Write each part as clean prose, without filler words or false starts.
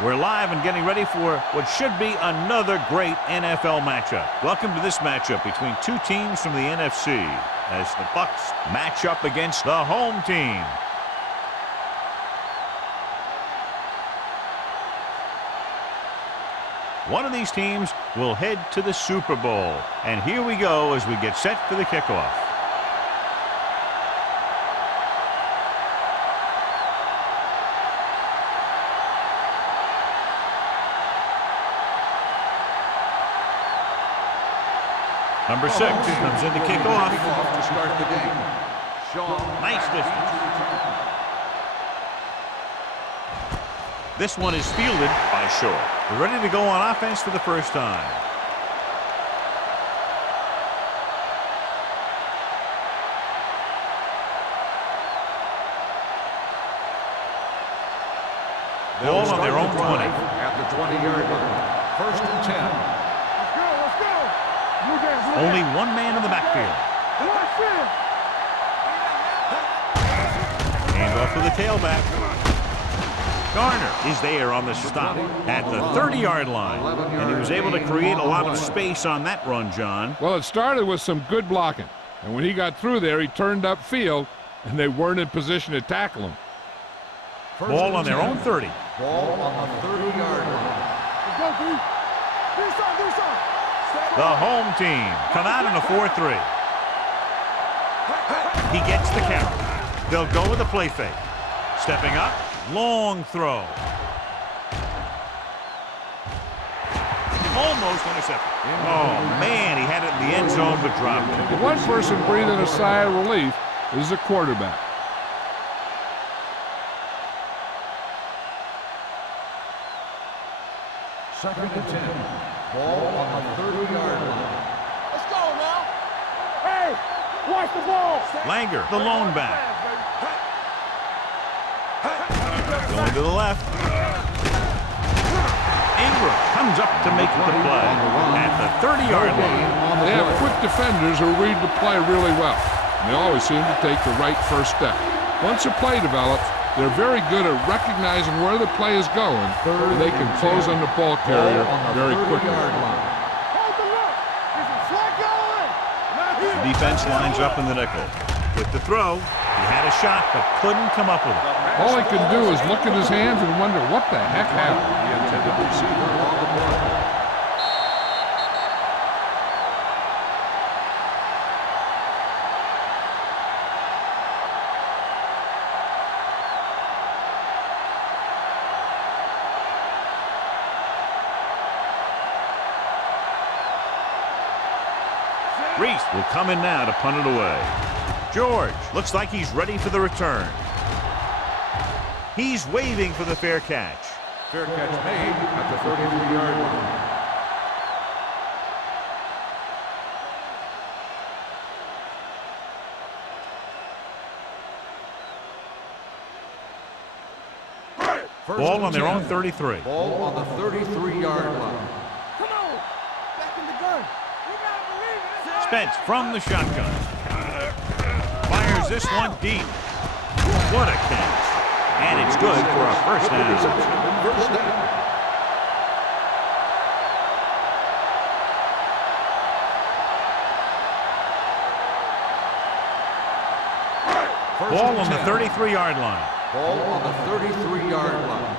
We're live and getting ready for what should be another great NFL matchup. Welcome to this matchup between two teams from the NFC as the Bucs match up against the home team. One of these teams will head to the Super Bowl. And here we go as we get set for the kickoff. Number 6 comes in to kick off. To start the game. Nice distance. This one is fielded by Short. We're ready to go on offense for the first time. Ball on their own 20. At the 20-yard line. 1st and 10. Only one man in the backfield. Hands off to the tailback. Garner is there on the stop at the 30-yard line. And he was able to create a lot of space on that run, John. Well, it started with some good blocking. And when he got through there, he turned upfield, and they weren't in position to tackle him. Ball on their own 30. Ball on the 30-yard line. Let's go, D. Do something. The home team come out in a 4-3. He gets the count. They'll go with a play fake. Stepping up, long throw. Almost intercepted. Oh, man, he had it in the end zone but dropped it. The one person breathing a sigh of relief is the quarterback. Second and 10. Ball on the 30-yard line. Let's go now. Hey, watch the ball. Langer, the lone back. Going to the left. Ingram comes up to make the play at the 30-yard line. They have quick defenders who read the play really well. And they always seem to take the right first step. Once a play develops, they're very good at recognizing where the play is going, and they can close on the ball carrier very quickly. The defense lines up in the nickel. With the throw, he had a shot but couldn't come up with it. All he can do is look at his hands and wonder what the heck happened. The intended receiver on the play. Reese will come in now to punt it away. George looks like he's ready for the return. He's waving for the fair catch. Fair catch made at the 33-yard line. Ball on their own 33. Ball on the 33-yard line. Come on. Back in the gun. You gotta believe it. Spence from the shotgun. Fires this one deep. What a catch. And it's good for a first down. First down. Ball on the 33-yard line. Ball on the 33-yard line.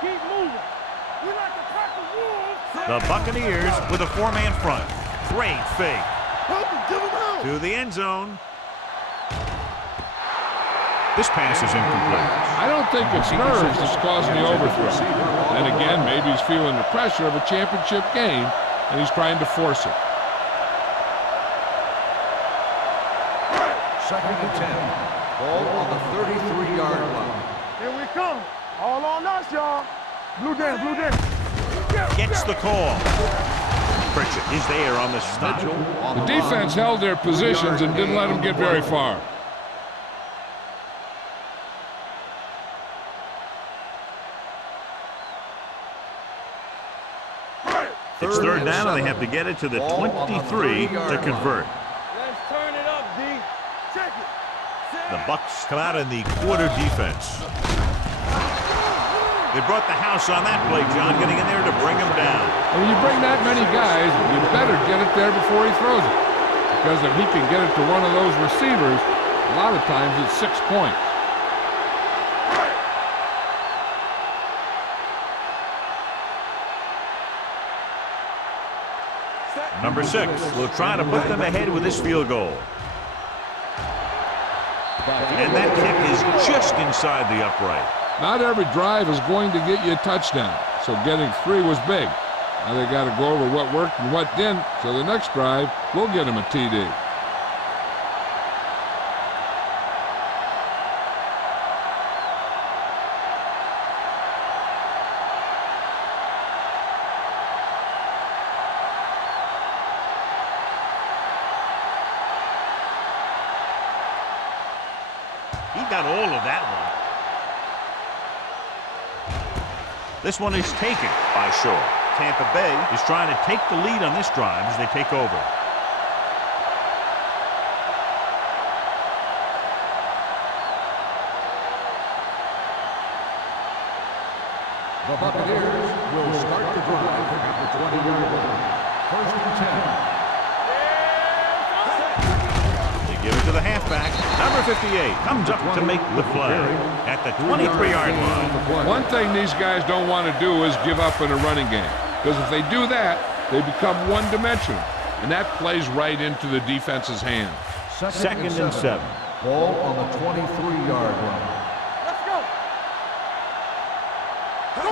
Keep moving. We like to crack the wolves. The Buccaneers with a four-man front. Great fake. Help him, give him help. To the end zone. This pass is incomplete. I don't think it's nerves that's causing the overthrow. Then again, maybe he's feeling the pressure of a championship game, and he's trying to force it. Second and 10. Ball on the 33-yard line. Here we come. All on us, y'all. Blue down. Gets the call. Pritchett is there on the stop. The defense held their positions and didn't let them get very far. It's third down, and they have to get it to the 23 to convert. Let's turn it up, D. Check it. The Bucs come out in the quarter defense. They brought the house on that play, John, getting in there to bring him down. And when you bring that many guys, you better get it there before he throws it. Because if he can get it to one of those receivers, a lot of times it's 6 points. Number 6 will try to put them ahead with this field goal. And that kick is just inside the upright. Not every drive is going to get you a touchdown, so getting 3 was big. Now they got to go over what worked and what didn't, so the next drive will get him a TD. He got all of that one. This one is taken by Shaw. Tampa Bay is trying to take the lead on this drive as they take over. The Buccaneers will start the drive at the 20-yard line. 1st and 10. They give it to the halfback. Number 58 comes up to make the play at the 23-yard line. One thing these guys don't want to do is give up in a running game. Because if they do that, they become one-dimensional. And that plays right into the defense's hand. Second and 7. Ball on the 23-yard line. Let's go.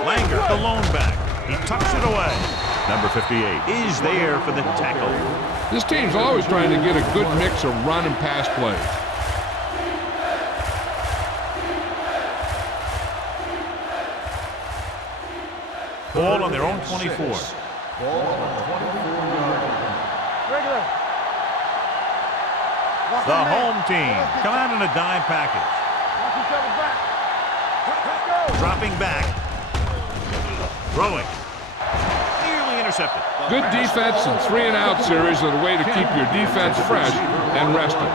Langer, the lone back. He tucks it away. Number 58 is there for the tackle. This team's always trying to get a good mix of run and pass plays. Ball on their own 24. Ball on the 24-yard line. Regular. The home team come out in a dime package. Watch each other back. Let's go. Dropping back. Throwing. Nearly intercepted. Good defense and 3-and-out series are the way to keep your defense fresh and rested.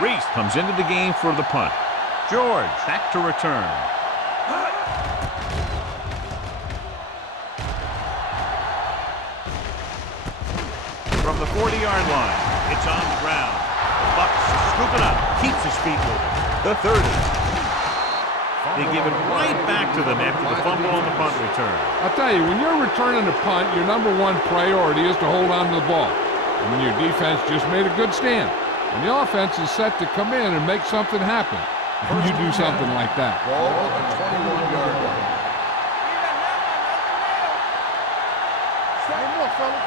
Reese comes into the game for the punt. George back to return. From the 40-yard line, it's on the ground. The Bucs scoop it up, keeps his feet moving. The 30. They give it right back to them after the fumble on the punt return. I'll tell you, when you're returning a punt, your number one priority is to hold on to the ball. And when your defense just made a good stand, and the offense is set to come in and make something happen, and you do something like that. Ball on the 21-yard line. Stay more, fellas.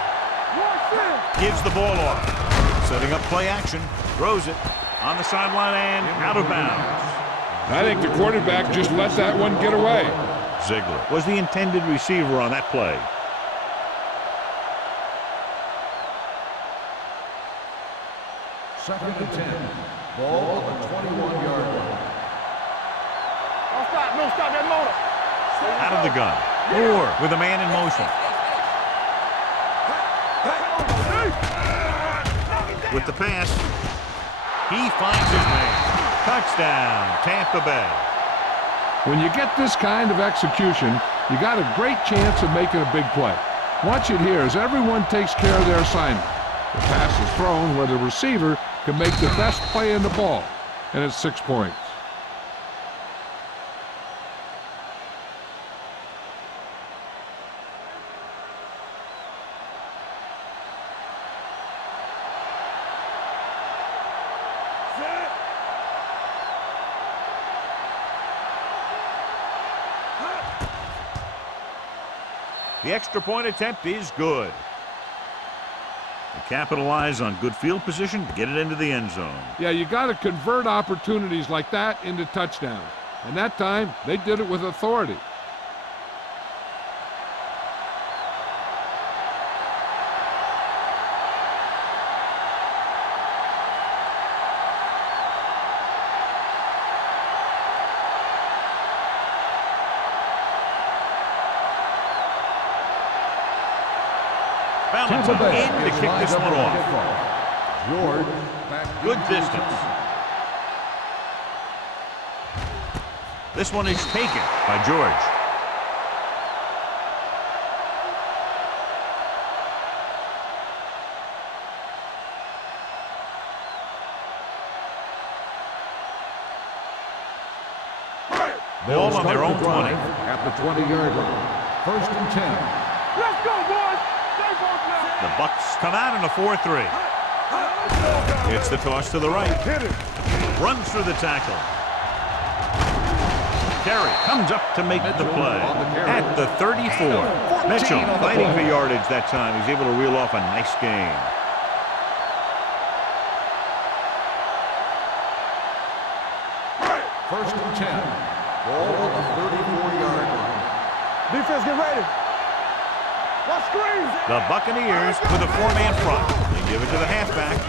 Gives the ball off. Setting up play action. Throws it on the sideline and out of bounds. I think the quarterback just let that one get away. Ziegler was the intended receiver on that play. Second and 10. Ball on the 21-yard line. Don't stop. Don't stop that motor. Out of the gun. Moore with a man in motion. With the pass, he finds his man. Touchdown, Tampa Bay. When you get this kind of execution, you got a great chance of making a big play. Watch it here as everyone takes care of their assignment. The pass is thrown where the receiver can make the best play in the ball, and it's 6 points. The extra point attempt is good. They capitalize on good field position to get it into the end zone. Yeah, you got to convert opportunities like that into touchdowns. And that time, they did it with authority. Tampa Bay in to is kick lined this up one for off. kickoff. George back Good into distance. center. This one is taken by George. Ball on their own 20. At the 20-yard line. First and 10. Let's go, boys. Stay focused. The Bucks come out in a 4-3. It's the toss to the right. Hit it. Runs through the tackle. Carey comes up to make the play at the 34. Mitchell fighting for yardage that time. He's able to reel off a nice gain. First and 10. Ball on the 34-yard line. Defense, get ready. Watch screen. The Buccaneers with a 4-man front. They give it to the halfback.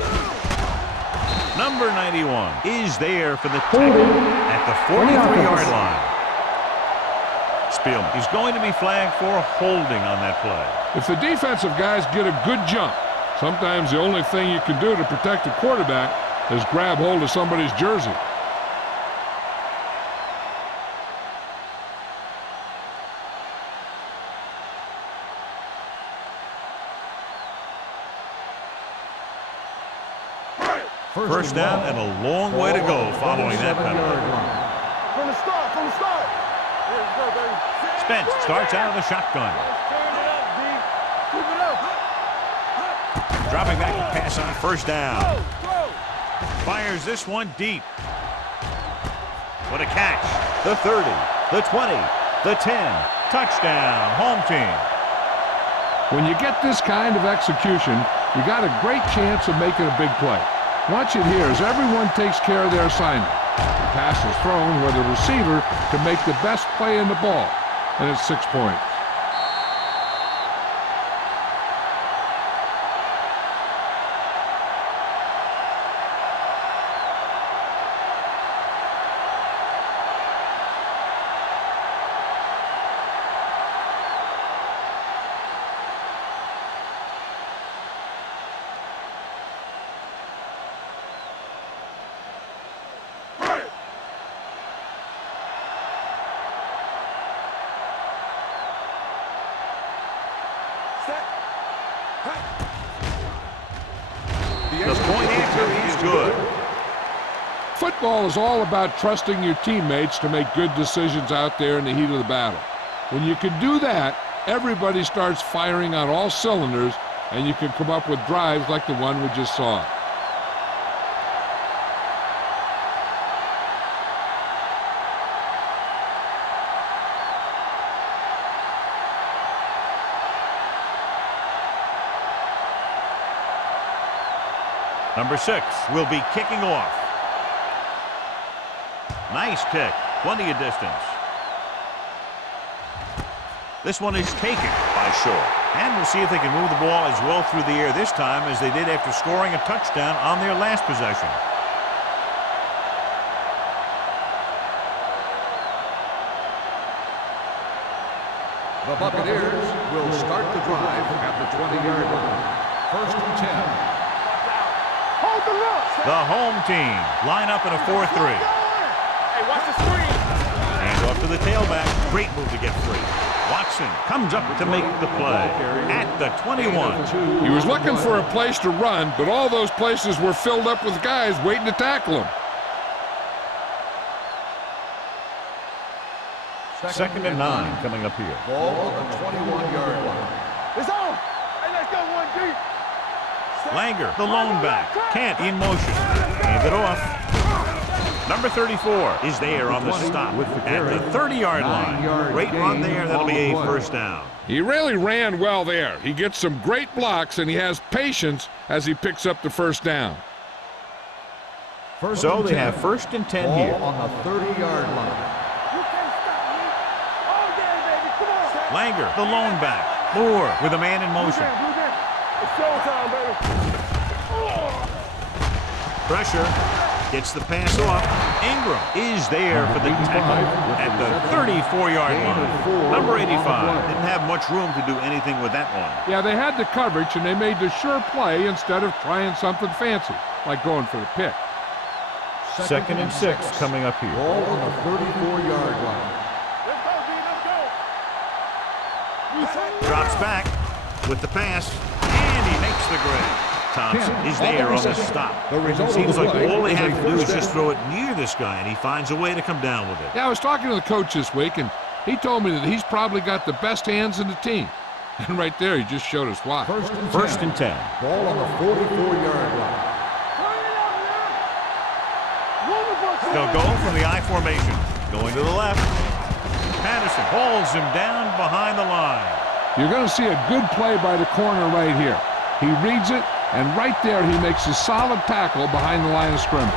Number 91 is there for the tackle at the 43-yard line. Spielman is going to be flagged for holding on that play. If the defensive guys get a good jump, sometimes the only thing you can do to protect the quarterback is grab hold of somebody's jersey. First down and a long way to go following that penalty. From the start, from the start. Here we go, baby. Spence starts out of the shotgun. Turn it up, D. Keep it up. Dropping back to pass on first down. Throw. Fires this one deep. What a catch. The 30, the 20, the 10. Touchdown, home team. When you get this kind of execution, you got a great chance of making a big play. Watch it here as everyone takes care of their assignment. The pass is thrown where the receiver can make the best play in the ball, and it's 6 points. The point answer is good. Football is all about trusting your teammates to make good decisions out there in the heat of the battle. When you can do that, everybody starts firing on all cylinders, and you can come up with drives like the one we just saw. Number 6 will be kicking off. Nice kick. Plenty of distance. This one is taken by Shaw. And we'll see if they can move the ball as well through the air this time as they did after scoring a touchdown on their last possession. The Buccaneers will start the drive at the 20-yard line. First and 10. Hold the look. The home team line up in a 4-3. Hey, watch the screen. And off to the tailback. Great move to get free. Watson comes up to make the play at the 21. He was looking for a place to run, but all those places were filled up with guys waiting to tackle him. Second and 9 coming up here. Ball on the 21-yard line. It's on. Hey, let's go, 1D. Langer, the lone back. Kent in motion. Hand it off. Number 34 is there on the stop at the 30-yard line. Great run there. That'll be a first down. He really ran well there. He gets some great blocks, and he has patience as he picks up the first down. So they have first and 10 here. Ball on the 30-yard line. You can't stop me. Oh, yeah, baby. Come on. Langer, the lone back. Moore with a man in motion. It's showtime, baby. Pressure. Gets the pass off. Ingram is there for the tackle at the 34-yard line. Number 85 didn't have much room to do anything with that one. Yeah, they had the coverage, and they made the sure play instead of trying something fancy, like going for the pick. 2nd and 6 coming up here. Ball on the 34-yard line. Drops back with the pass, and he makes the grab. Thompson is there on the stop. Seems like all they have to do is just throw it near this guy, and he finds a way to come down with it. Yeah, I was talking to the coach this week, and he told me that he's probably got the best hands in the team. And right there, he just showed us why. First and 10. Ball on the 44-yard line. They'll go from the I formation. Going to the left. Patterson holds him down behind the line. You're going to see a good play by the corner right here. He reads it, and right there he makes a solid tackle behind the line of scrimmage.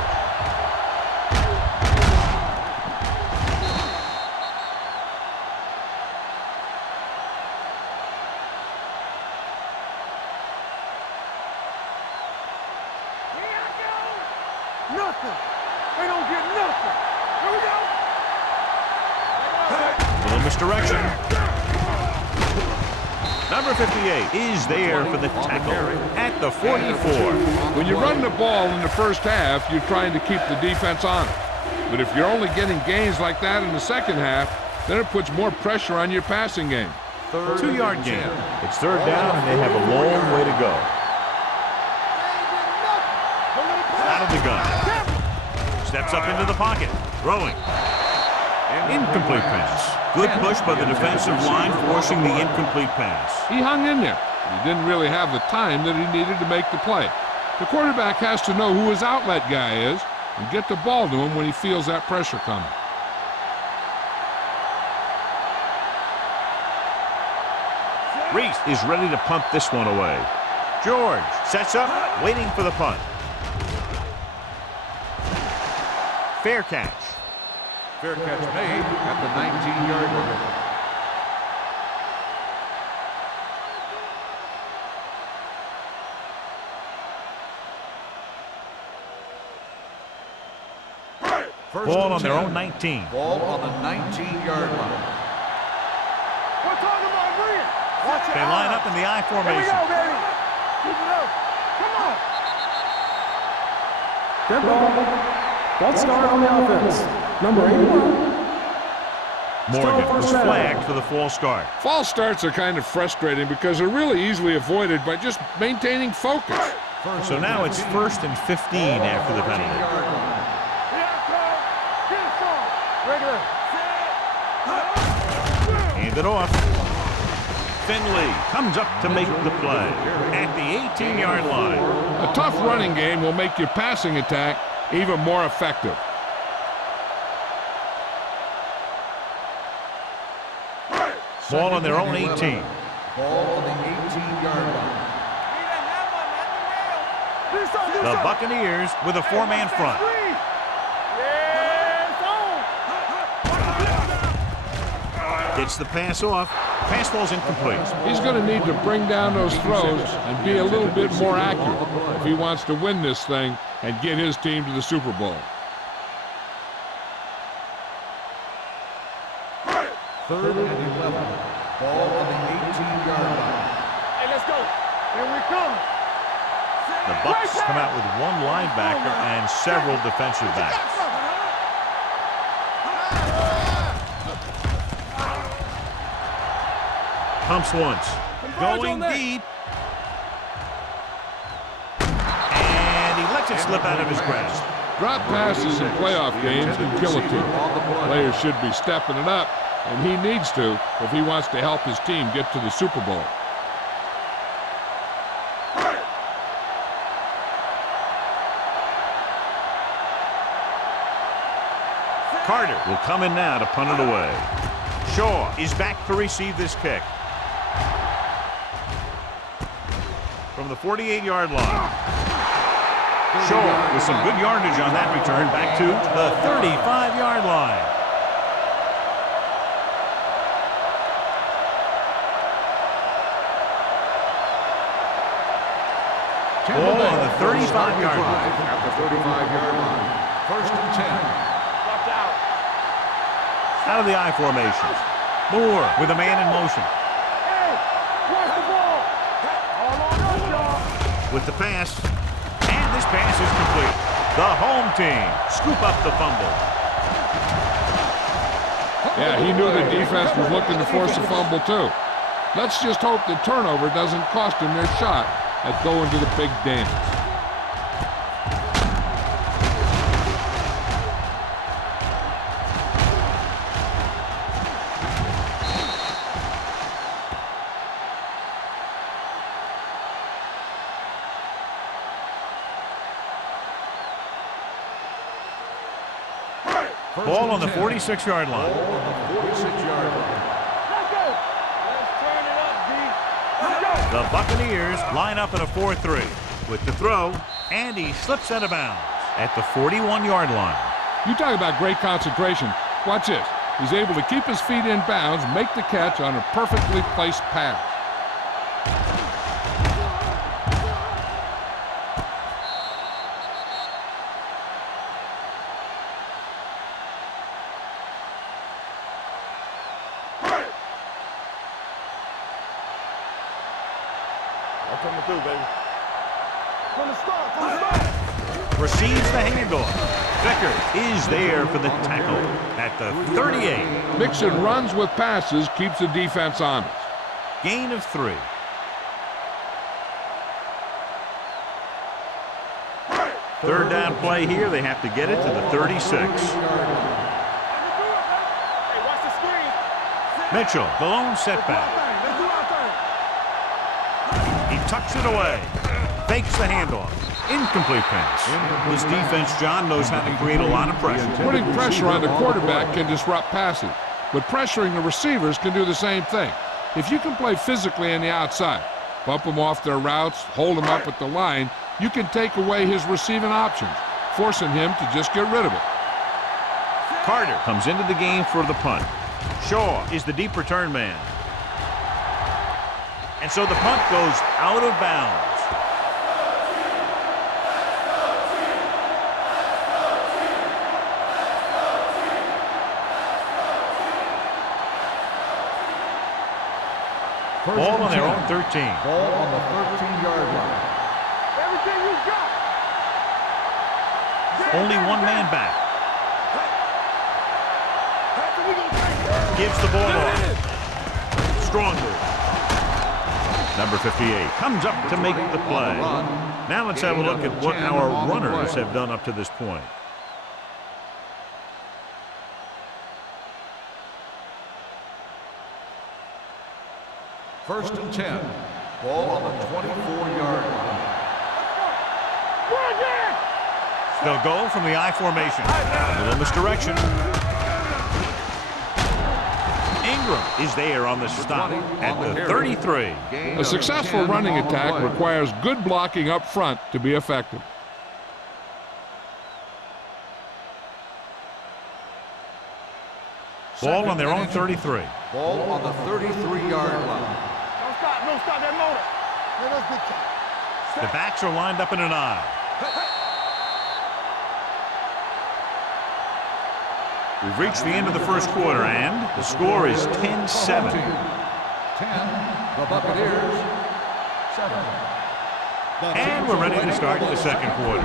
Nothing. They don't get nothing. Here we go. Little misdirection. Number 58 is there for the tackle at the 44. When you run the ball in the first half, you're trying to keep the defense honest. But if you're only getting gains like that in the second half, then it puts more pressure on your passing game. 2-yard gain. It's 3rd down, and they have a long way to go. Out of the gun. Steps up into the pocket. Throwing. Incomplete pass. Good push by the defensive line, forcing the incomplete pass. He hung in there. He didn't really have the time that he needed to make the play. The quarterback has to know who his outlet guy is and get the ball to him when he feels that pressure coming. Reese is ready to punt this one away. George sets up, waiting for the punt. Fair catch. Fair catch made at the 19-yard line. Ball on their own 19. Ball on the 19-yard line. We're talking about Green. Watch it. They line up in the I Here we formation. go, baby. Keep it up. Come on. Good ball. False start on the offense. Number 81. Morgan was flagged for the false start. False starts are kind of frustrating because they're really easily avoided by just maintaining focus. So now it's 1st and 15 after the penalty. Hand it off. Finley comes up to make the play at the 18-yard line. A tough running game will make your passing attack even more effective. Ball on their own 18. Ball on the 18-yard line. The Buccaneers with a 4-man front. Gets the pass off. Pass ball's incomplete. He's going to need to bring down those throws and be a little bit more accurate if he wants to win this thing and get his team to the Super Bowl. 3rd and 11. Ball on the 18-yard line. Hey, let's go. Here we come. The Bucs come out with 1 linebacker and several defensive backs. Pumps once. Going deep. And he lets it slip out of his grasp. Drop passes in playoff games can kill a team. Players should be stepping it up, and he needs to if he wants to help his team get to the Super Bowl. Carter will come in now to punt it away. Shaw is back to receive this kick. From the 48-yard line. Shaw with some good yardage on that return back to the 35-yard line. Ball on the 35-yard line. At the 35-yard line. Out of the I formation. Moore with a man in motion. Hey, watch the ball. All on us, y'all. With the pass. And this pass is complete. The home team scoop up the fumble. Yeah, he knew the defense was looking to force a fumble too. Let's just hope the turnover doesn't cost them their shot at going to the big dance. Ball on the 46-yard line. Let's go. Let's turn it up, D. Let's go. The Buccaneers line up in a 4-3 with the throw, and he slips out of bounds at the 41-yard line. You talk about great concentration. Watch this. He's able to keep his feet in bounds, make the catch on a perfectly placed pass. Coming through, baby. From the start, from the start. Receives the handoff. Vickers is there for the tackle at the 38. Mixon runs with passes, keeps the defense honest. Gain of 3. Third down play here. They have to get it to the 36. Hey, watch the screen. Mitchell, the lone setback. Let's do our thing. He tucks it away. Fakes the handoff. Incomplete pass. This defense, John, knows how to create a lot of pressure. Putting pressure on the quarterback can disrupt passing, but pressuring the receivers can do the same thing. If you can play physically on the outside, bump them off their routes, hold them up at the line, you can take away his receiving options, forcing him to just get rid of it. Carter comes into the game for the punt. Shaw is the deep return man. And so the punt goes out of bounds. Ball on their own 13. Ball on the 13-yard line. Everything you got. Only one man back. Gives the ball off. Strong move. Number 58 comes up to make the play. Now let's have a look at what our runners have done up to this point. First and 10. Ball on the 24-yard line. They'll go from the I formation. A little misdirection. Ingram is there on the stop at the 33. A successful running attack requires good blocking up front to be effective. Ball on their own 33. Ball on the 33-yard line. Don't stop that motor. Let us get you. The backs are lined up in an I. We've reached the end of the first quarter, and the score is 10-7. 10, the Buccaneers, 7. And we're ready to start the second quarter.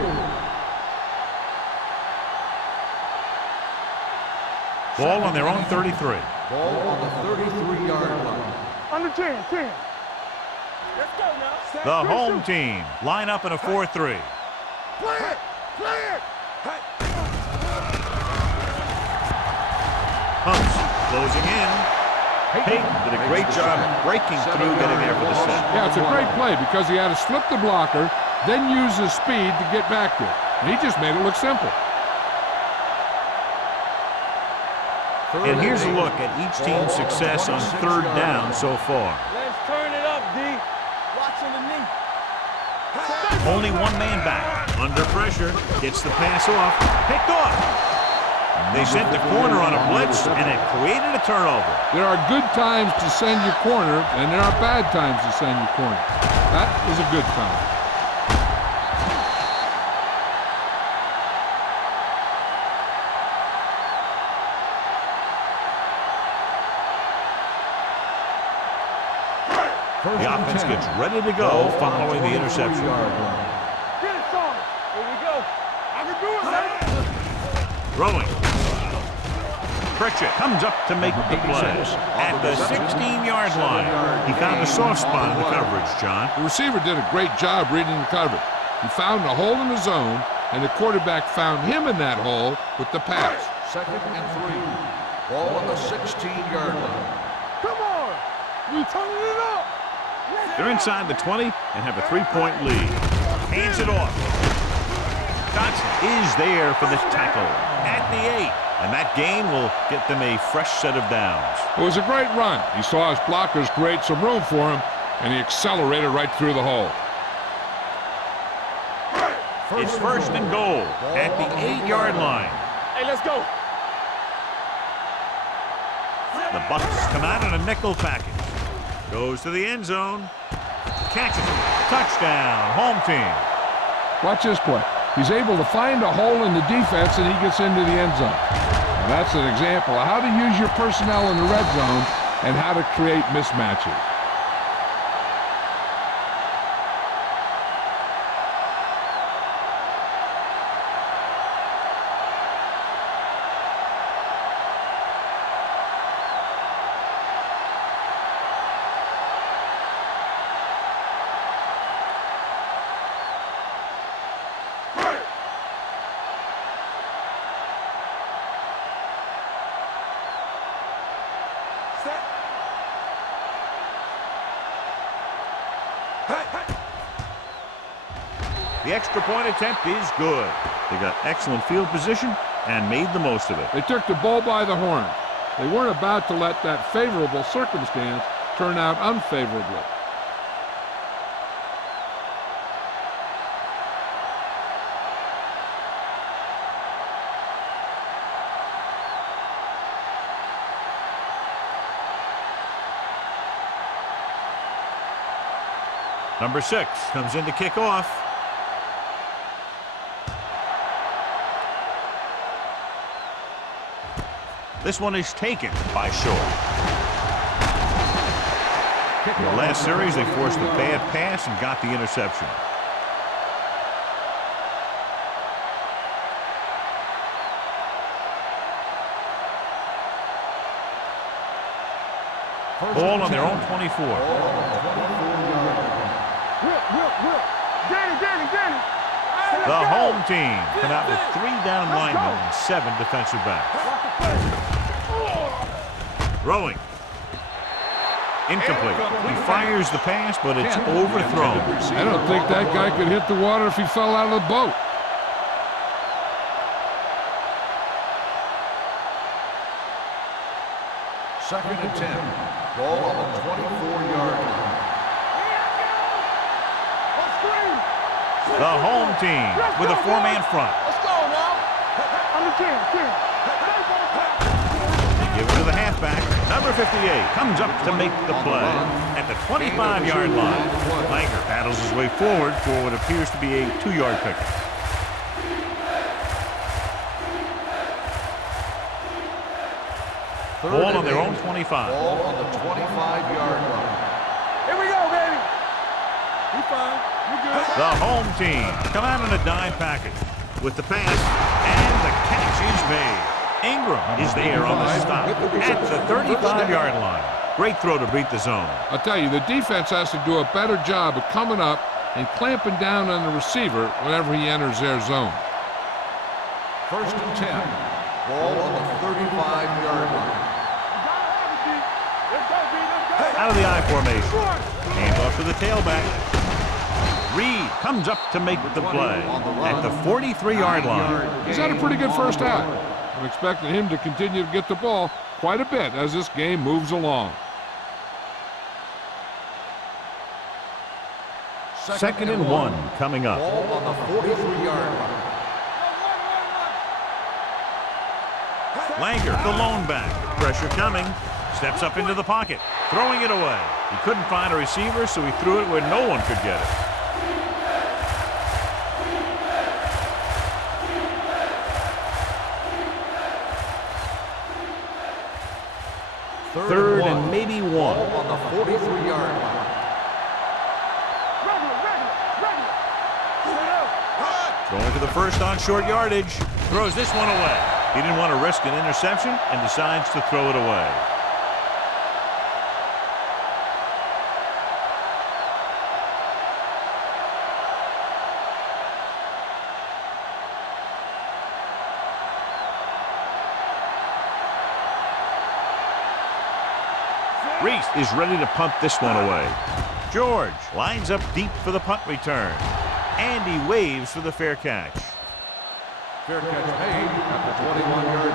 Ball on their own 33. Ball on the 33-yard line. Under 10, 10. Let's go now. The home team line up in a 4-3. Play it! Play it! Humps closing in. Peyton did a great job breaking through, getting there for the set. Yeah, it's a great play because he had to slip the blocker, then use his speed to get back there. And he just made it look simple. And here's a look at each team's success on third down so far. Let's turn it up, D. Watching the knee. Only one man back. Under pressure. Gets the pass off. Picked off. They sent the corner on a blitz, and it created a turnover. There are good times to send your corner, and there are bad times to send your corner. That was a good time. The offense gets ready to go following the interception. Get it, son. Here we go. I can do it, man. Throwing. Pritchett comes up to make the play. At the 16-yard line, he found a soft spot in the coverage, John. The receiver did a great job reading the coverage. He found a hole in the zone, and the quarterback found him in that hole with the pass. 2nd and 3. Ball on the 16-yard line. Come on. We turning it up. They're inside the 20 and have a 3-point lead. Hands it off. Dotson is there for the tackle at the 8. And that gain will get them a fresh set of downs. It was a great run. He saw his blockers create some room for him, and he accelerated right through the hole. It's 1st and goal at the 8-yard line. Hey, let's go. The Bucs come out in a nickel package. Goes to the end zone. Catches it. Touchdown. Home team. Watch this play. He's able to find a hole in the defense, and he gets into the end zone. Now, that's an example of how to use your personnel in the red zone and how to create mismatches. The extra point attempt is good. They got excellent field position and made the most of it. They took the bull by the horn. They weren't about to let that favorable circumstance turn out unfavorably. Number 6 comes in to kick off. This one is taken by Shore. In the last series, they forced a bad pass and got the interception. Ball on their own 24. Whip. Danny. The home team come out with 3 down linemen and 7 defensive backs. Throwing. Incomplete. He fires the pass, but it's overthrown. I don't think that guy could hit the water if he fell out of the boat. Second and 10. Ball on the 24-yard line. The home team with a 4-man front. Let's go now. I'm the king. They give it to the halfback. Number 58 comes up to make the play at the 25-yard line. Langer paddles his way forward for what appears to be a 2-yard pickup. Ball on their own 25. Ball on the 25-yard line. Here we go, baby. We fine. We good. The home team come out in a dime package with the pass, and the catch is made. Ingram is there on the stop at the 35-yard line. Great throw to beat the zone. I'll tell you, the defense has to do a better job of coming up and clamping down on the receiver whenever he enters their zone. 1st and 10. Ball on the 35-yard line. Out of the I formation. Hand off to the tailback. Reed comes up to make the play at the 43-yard line. He's had a pretty good first half. I'm expecting him to continue to get the ball quite a bit as this game moves along. 2nd and 1 coming up. Ball on the 43-yard line. Langer, the lone back. Pressure coming. Steps up into the pocket. Throwing it away. He couldn't find a receiver, so he threw it where no one could get it. Third and maybe 1. Ball on the 43-yard line. the first on short yardage. Throws this one away. He didn't want to risk an interception and decides to throw it away. Reese is ready to punt this one away. George lines up deep for the punt return. And he waves for the fair catch. Fair catch made at the 21-yard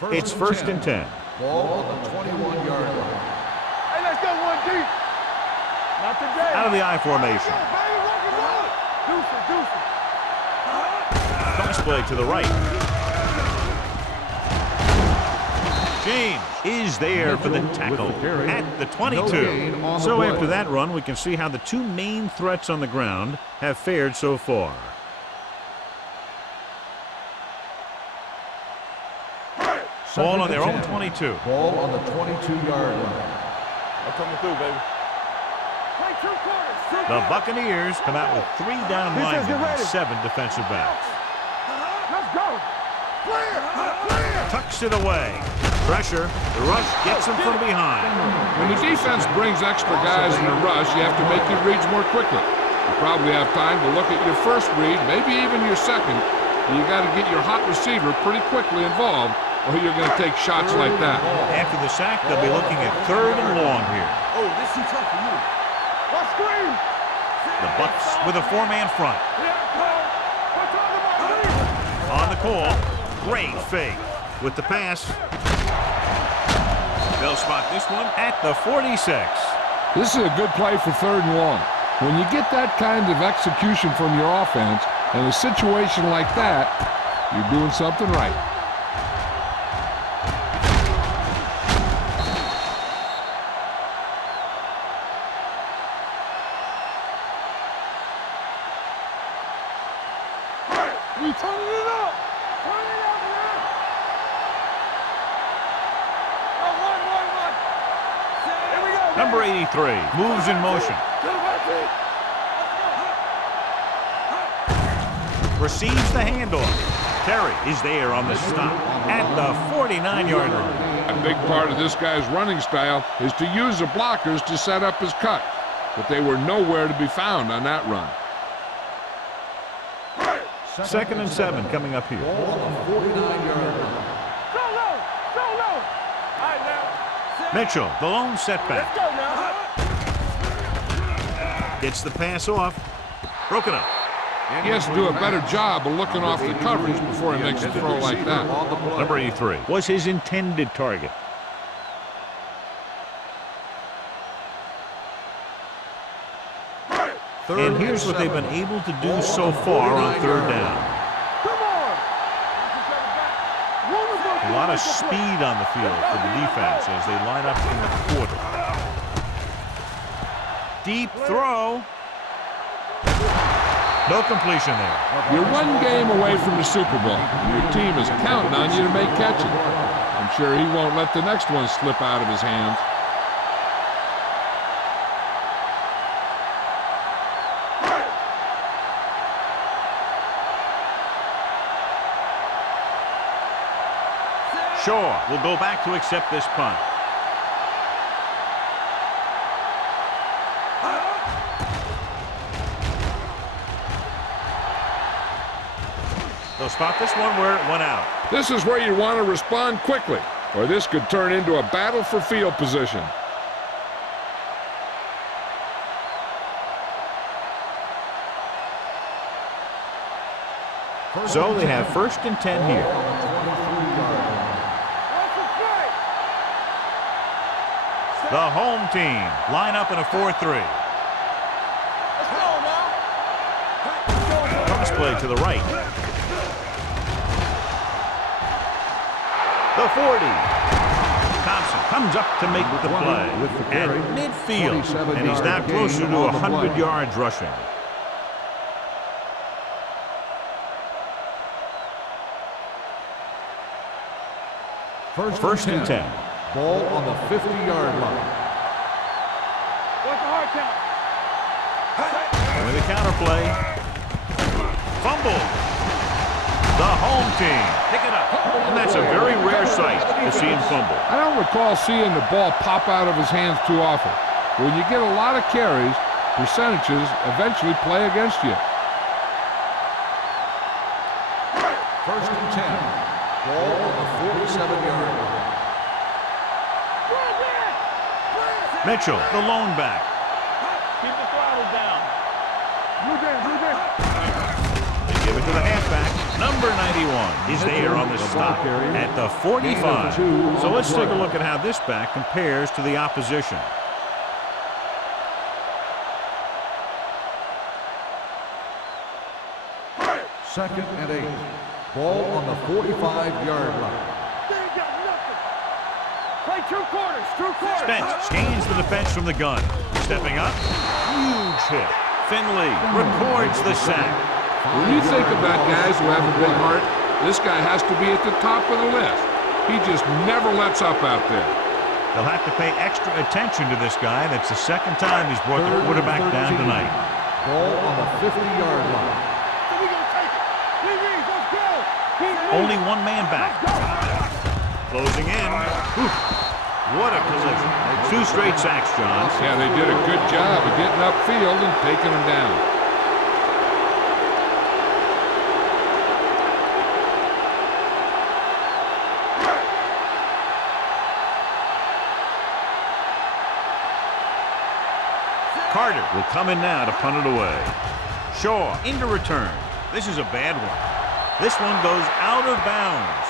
line. It's first and 10. Ball on the 21-yard line. Hey, let's go one deep. Not today. Out of the I formation. Cross play to the right. James is there for the tackle at the 22. So after that run, we can see how the two main threats on the ground have fared so far. Ball on their own 22. Ball on the 22-yard line. I'm coming through, baby. Play 2 quarters. The Buccaneers come out with 3 down linemen and 7 defensive backs. Let's go. Clear. Tucks it away. Pressure. The rush gets him from behind. When the defense brings extra guys in a rush, you have to make your reads more quickly. You probably have time to look at your first read, maybe even your second. But you got to get your hot receiver pretty quickly involved, or you're going to take shots like that. After the sack, they'll be looking at 3rd and long here. Oh, this is tough for you. What screen? The Bucs with a 4-man front. On the call, great fake with the pass. They'll spot this one at the 46. This is a good play for 3rd and long. When you get that kind of execution from your offense in a situation like that, you're doing something right. We turning it up. Turn it up, man. Oh, one. Here we go. Number 83 moves in motion. Receives the handoff. Terry is there on the stop at the 49-yard line. A big part of this guy's running style is to use the blockers to set up his cut, but they were nowhere to be found on that run. 2nd and 7 coming up here. Go low. All right, now. Mitchell, the lone setback. Let's go now. Gets the pass off. Broken up. He has to do a better job of looking off the coverage before he makes a throw like that. Number 83 was his intended target. And here's what they've been able to do so far on 3rd down. Come on. A lot of speed on the field for the defense as they line up in the quarter. Deep throw. No completion there. You're one game away from the Super Bowl. Your team is counting on you to make catches. I'm sure he won't let the next one slip out of his hands. Shaw will go back to accept this punt. They'll spot this one where it went out. This is where you want to respond quickly, or this could turn into a battle for field position. So they have 1st and 10 here. The home team line up in a 4-3. Cross play to the right. The 40. Thompson comes up to make the play at midfield, and he's now closer to 100 yards rushing. First and 10. Ball on the 50-yard line. What's the hard count? And with a counter play. Fumble. The home team pick it up. And that's a very rare sight to see him fumble. I don't recall seeing the ball pop out of his hands too often. But when you get a lot of carries, percentages eventually play against you. First and 10. Ball on the 47-yard line. Mitchell, the lone back. Keep the throttle down. Blue jam. They give it to the halfback. Number 91 is there on the stop at the 45. So let's take a look at how this back compares to the opposition. Second and 8. Ball on the 45-yard line. They ain't got nothing. Play true quarters. Spence gains the defense from the gun. Stepping up. Huge hit. Finley records the sack. When you think about guys who have a big heart, this guy has to be at the top of the list. He just never lets up out there. They'll have to pay extra attention to this guy. That's the second time he's brought the quarterback down tonight. Ball on the 50-yard line. We gonna take it. Let's go. Only one man back. Closing in. Oof. What a collision. 2 straight sacks, John. Yeah, they did a good job of getting upfield and taking him down. Carter will come in now to punt it away. Shaw into return. This is a bad one. This one goes out of bounds.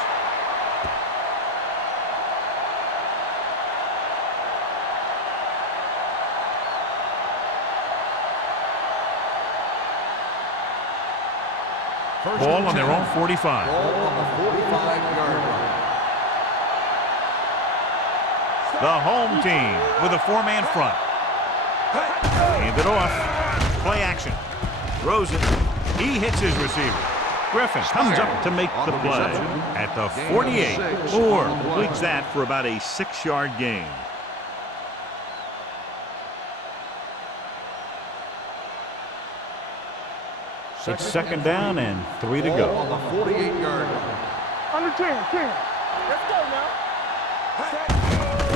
Ball on their own 45. Ball on the 45-yard line. The home team with a 4-man front. Hand it off. Play action. Rosen. He hits his receiver. Griffin comes up to make the play at the 48. Moore completes that for about a 6-yard gain. It's second down and 3 to Ball go. on the 48-yard line. Under 10. Let's go now.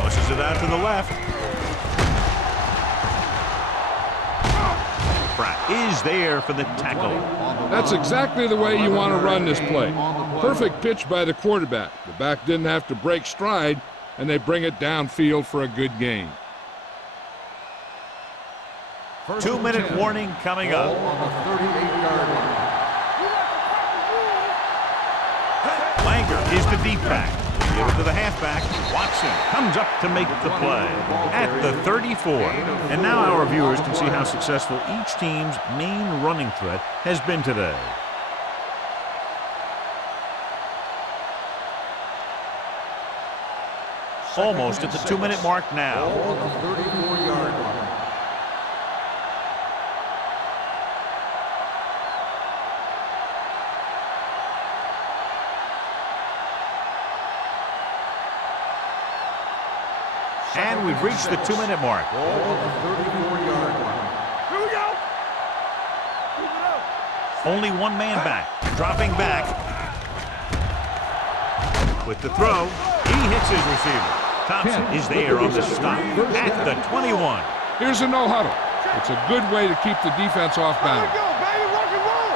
Tosses it out to the left. Pratt is there for the tackle. That's exactly the way you want to run this play. Perfect pitch by the quarterback. The back didn't have to break stride, and they bring it downfield for a good gain. 2-minute warning coming Ball up. on the 38-yard line. Langer is the deep back. Give it to the halfback. Watson comes up to make the play at the 34. And now our viewers can see how successful each team's main running threat has been today. Almost at the 2-minute mark now. Ball on the 34-yard line. And we've reached the 2-minute mark. Ball on the 34-yard line. Here we go. Keep it up. Only one man back. Dropping back. With the throw, he hits his receiver. Thompson is there on the stop at the 21. Here's a no-huddle. It's a good way to keep the defense off Here we balance. go, baby. Rock and roll.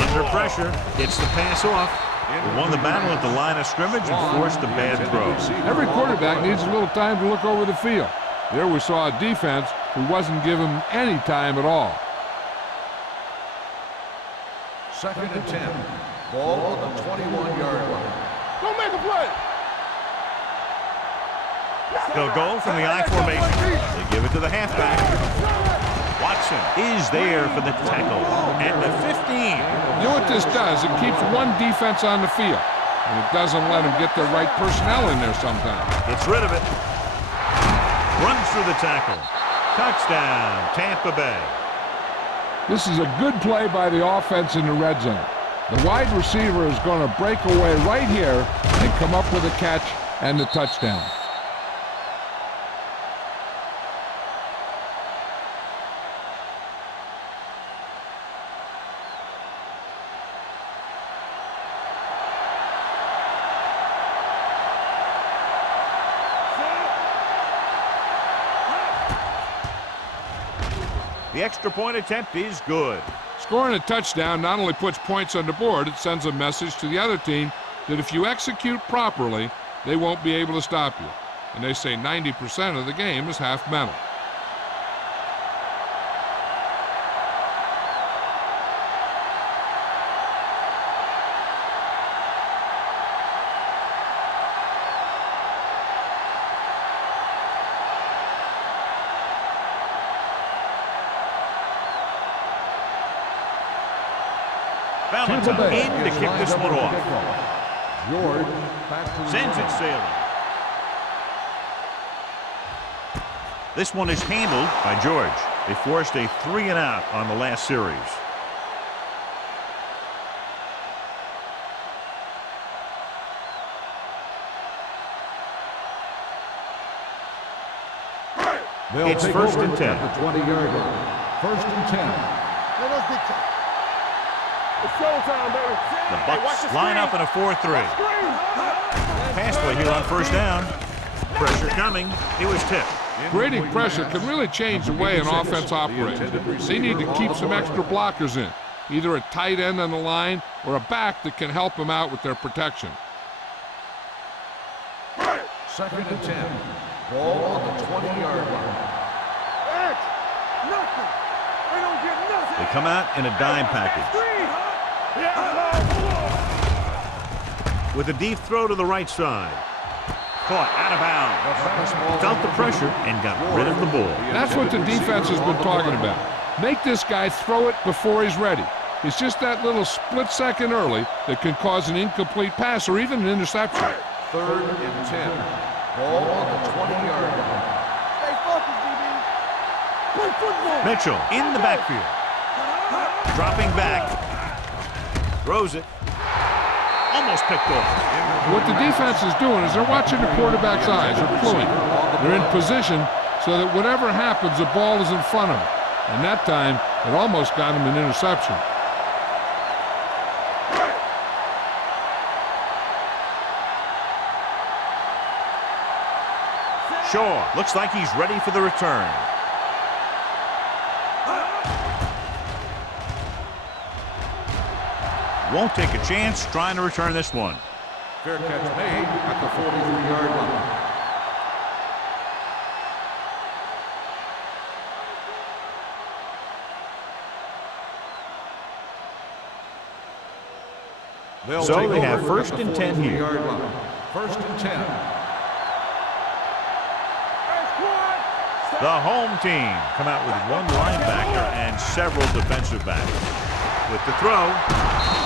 Under pressure, gets the pass off. He won the battle at the line of scrimmage and forced a bad throw. Every quarterback needs a little time to look over the field. There we saw a defense who wasn't given any time at all. Second and 10. Ball on the 21-yard line. Go make a play. They'll go from the I formation. They give it to the halfback. Watson is there for the tackle at the 15. You know what this does? It keeps one defense on the field, and it doesn't let them get the right personnel in there sometimes. Gets rid of it. Runs through the tackle. Touchdown, Tampa Bay. This is a good play by the offense in the red zone. The wide receiver is going to break away right here and come up with a catch and the touchdown. The extra point attempt is good. Scoring a touchdown not only puts points on the board, it sends a message to the other team that if you execute properly, they won't be able to stop you. And they say 90% of the game is half mental. Valentine in to kick this one off. George back to Sends it sailing. This one is handled by George. They forced a 3-and-out on the last series. They'll It's take first over and 10. at the 20-yard line. First and 10. Let us big time. It's showtime, baby. The Bucs line up in a 4-3. Pass play here on first down. Pressure coming. It was tipped. Creating pressure can really change the way an offense operates. They need to keep some extra blockers in, either a tight end on the line or a back that can help them out with their protection. Second and 10. Ball on the 20-yard line. Nothing. They don't get nothing. They come out in a dime package. With a deep throw to the right side. Caught out of bounds. Felt the pressure and got rid of the ball. That's what the defense has been talking about. Make this guy throw it before he's ready. It's just that little split second early that can cause an incomplete pass or even an interception. Third and 10. Ball on the 20-yard line. Stay focused, DB. Play football. Mitchell in the backfield. Dropping back. Throws it. Almost picked off. What the defense is doing is they're watching the quarterback's eyes. They're fluent. They're in position so that whatever happens, the ball is in front of them. And that time, it almost got him an interception. Shaw looks like he's ready for the return. Won't take a chance trying to return this one. Fair catch made at the 43-yard line. So they have first and 10 here. First and 10. The home team come out with one linebacker and several defensive backs. With the throw,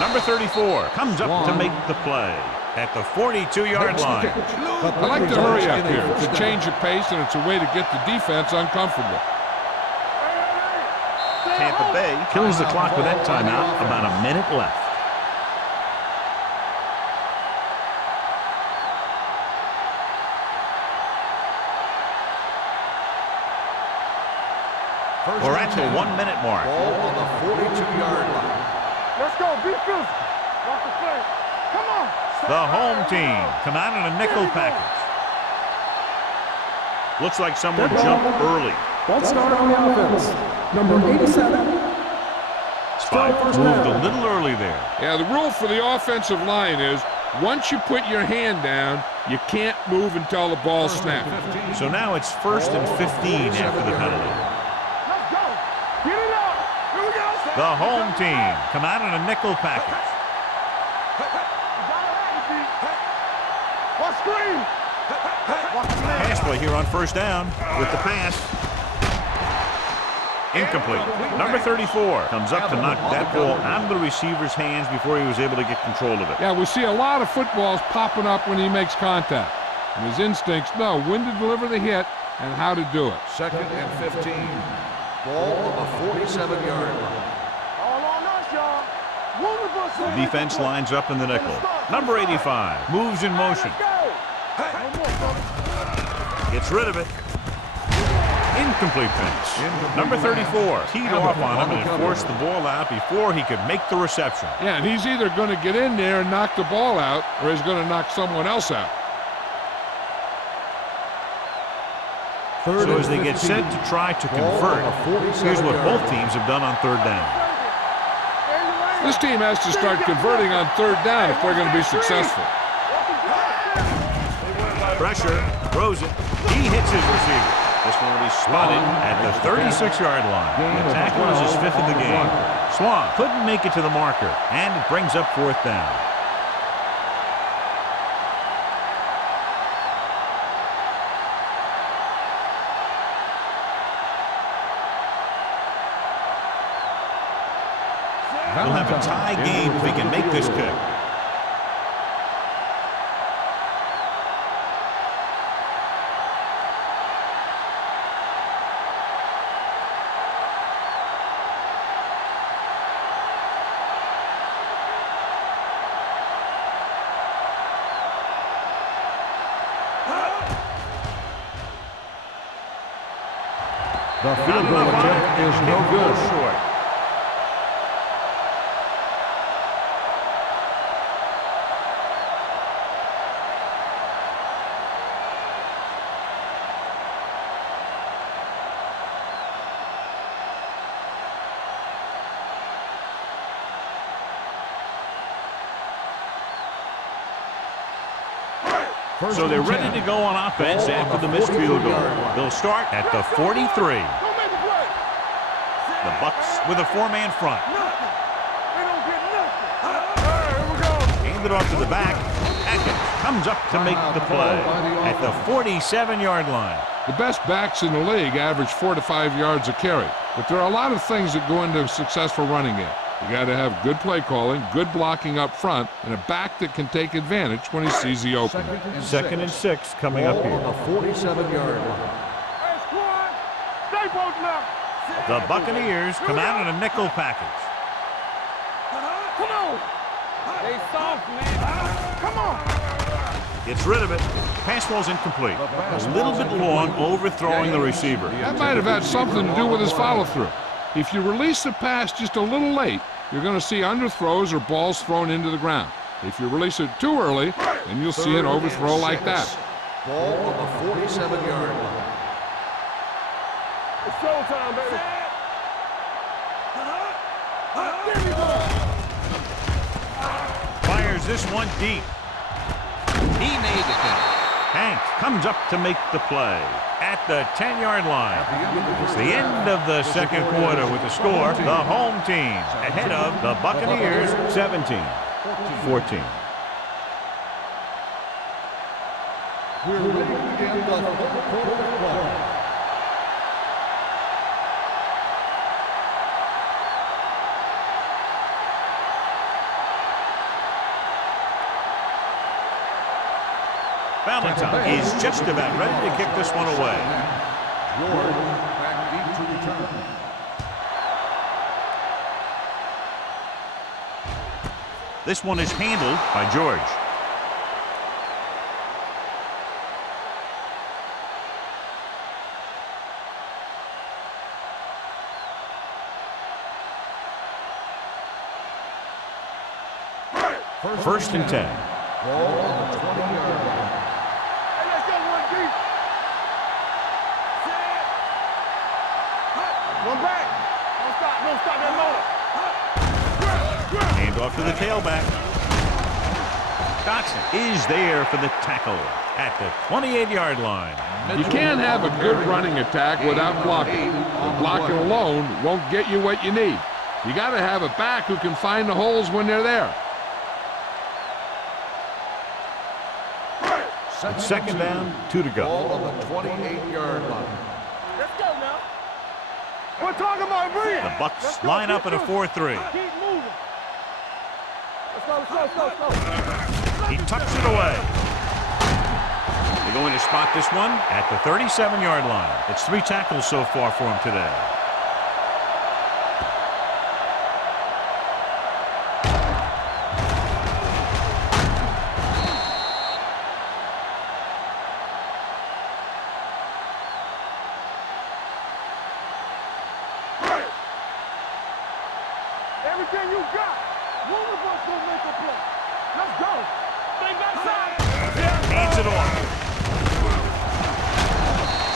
number 34 comes up to make the play at the 42-yard line. I like to hurry up here. It's a change of pace, and it's a way to get the defense uncomfortable. Tampa Bay kills the clock with that timeout. About a minute left. We're at the 1-minute mark. Ball on the 42-yard line. Let's go. Be physical. Walk the play. Come on. The home team come out in a nickel package. Looks like someone jumped early. False start on the offense. Number 87. Spot moved a little early there. Yeah, the rule for the offensive line is once you put your hand down, you can't move until the ball snaps. So now it's first and 15 after the penalty. Let's go. Get it up. Here we go. The home team come out in a nickel package. What screen? Pass play here on first down with the pass. Incomplete. Number 34 comes up to knock that ball out of the receiver's hands before he was able to get control of it. Yeah, we see a lot of footballs popping up when he makes contact. And his instincts know when to deliver the hit and how to do it. Second and 15. Ball on the 47-yard line. All on us, y'all. One of us The defense lines up in the nickel. Number 85 moves in motion. Gets rid of it. Incomplete pass. Number 34 teed off on him and forced the ball out before he could make the reception. Yeah, and he's either going to get in there and knock the ball out, or he's going to knock someone else out. So as they get set to try to convert, here's what both teams have done on third down. This team has to start converting on third down if they're going to be successful. Pressure, throws it. He hits his receiver. This one will be spotted at the 36-yard line. The tackle is his fifth of the game. Swan couldn't make it to the marker, and it brings up fourth down. He'll have a tie game if he can make this kick. The field goal attempt is no good. Short. So they're ready to go on offense after the missed field goal. They'll start at the 43. The Bucks with a four-man front. Hand it off to the back. Atkins comes up to make the play at the 47-yard line. The best backs in the league average 4 to 5 yards a carry, but there are a lot of things that go into a successful running game. You got to have good play calling, good blocking up front, and a back that can take advantage when he sees the opening. Second and 6 coming up here. On the 47-yard line. Hey, squad, stay posted up. The Buccaneers come out in a nickel package. Come on. They soft, man. Come on. Gets rid of it. Pass ball's incomplete. A little bit long, overthrowing the receiver. That might have had something to do with his follow-through. If you release the pass just a little late, you're going to see underthrows or balls thrown into the ground. If you release it too early, then you'll see an overthrow like that. Ball on the 47-yard line. It's showtime, baby. There we go. Fires this one deep. He made it there. Hanks comes up to make the play at the 10-yard line. It's the end of the second quarter with the score. The home team ahead of the Buccaneers 17-14. We're ready to begin the third quarter of play. Valentine is just about ready to kick this one away. George back deep to return. This one is handled by George. First and 10. Ball on the 20-yard line. Hey, let's go one deep. One back. Don't stop that motor. Hand off to the tailback. Dotson is there for the tackle at the 28-yard line. You can't have a good running attack without blocking. The blocking alone won't get you what you need. You got to have a back who can find the holes when they're there. Second down, 2 to go. Ball on the 28-yard line. Let's go now. We're talking about breathe. The Bucks line up in a 4-3. Keep moving. Let's go. He tucks it away. They're going to spot this one at the 37-yard line. It's 3 tackles so far for him today. everything you got. One of us will make a play. Let's go. Stay backside. Hands it off.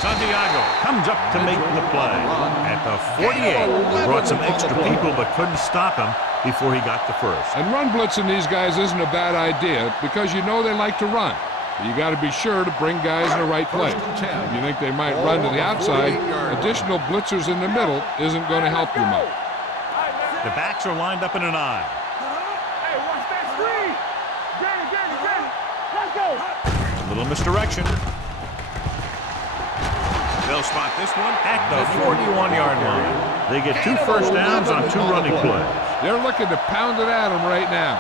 Santiago comes up to make the play. At the 48, he brought some extra people but couldn't stop him before he got the first. And run blitzing these guys isn't a bad idea because you know they like to run. But you got to be sure to bring guys in the right place. If you think they might run to the outside, additional blitzers in the middle isn't going to help you much. The backs are lined up in an eye. Hey, watch that screen. Get it. Let's go. A little misdirection. They'll spot this one at the 41-yard line. They get 2 first downs on 2 running plays. They're looking to pound it at them right now.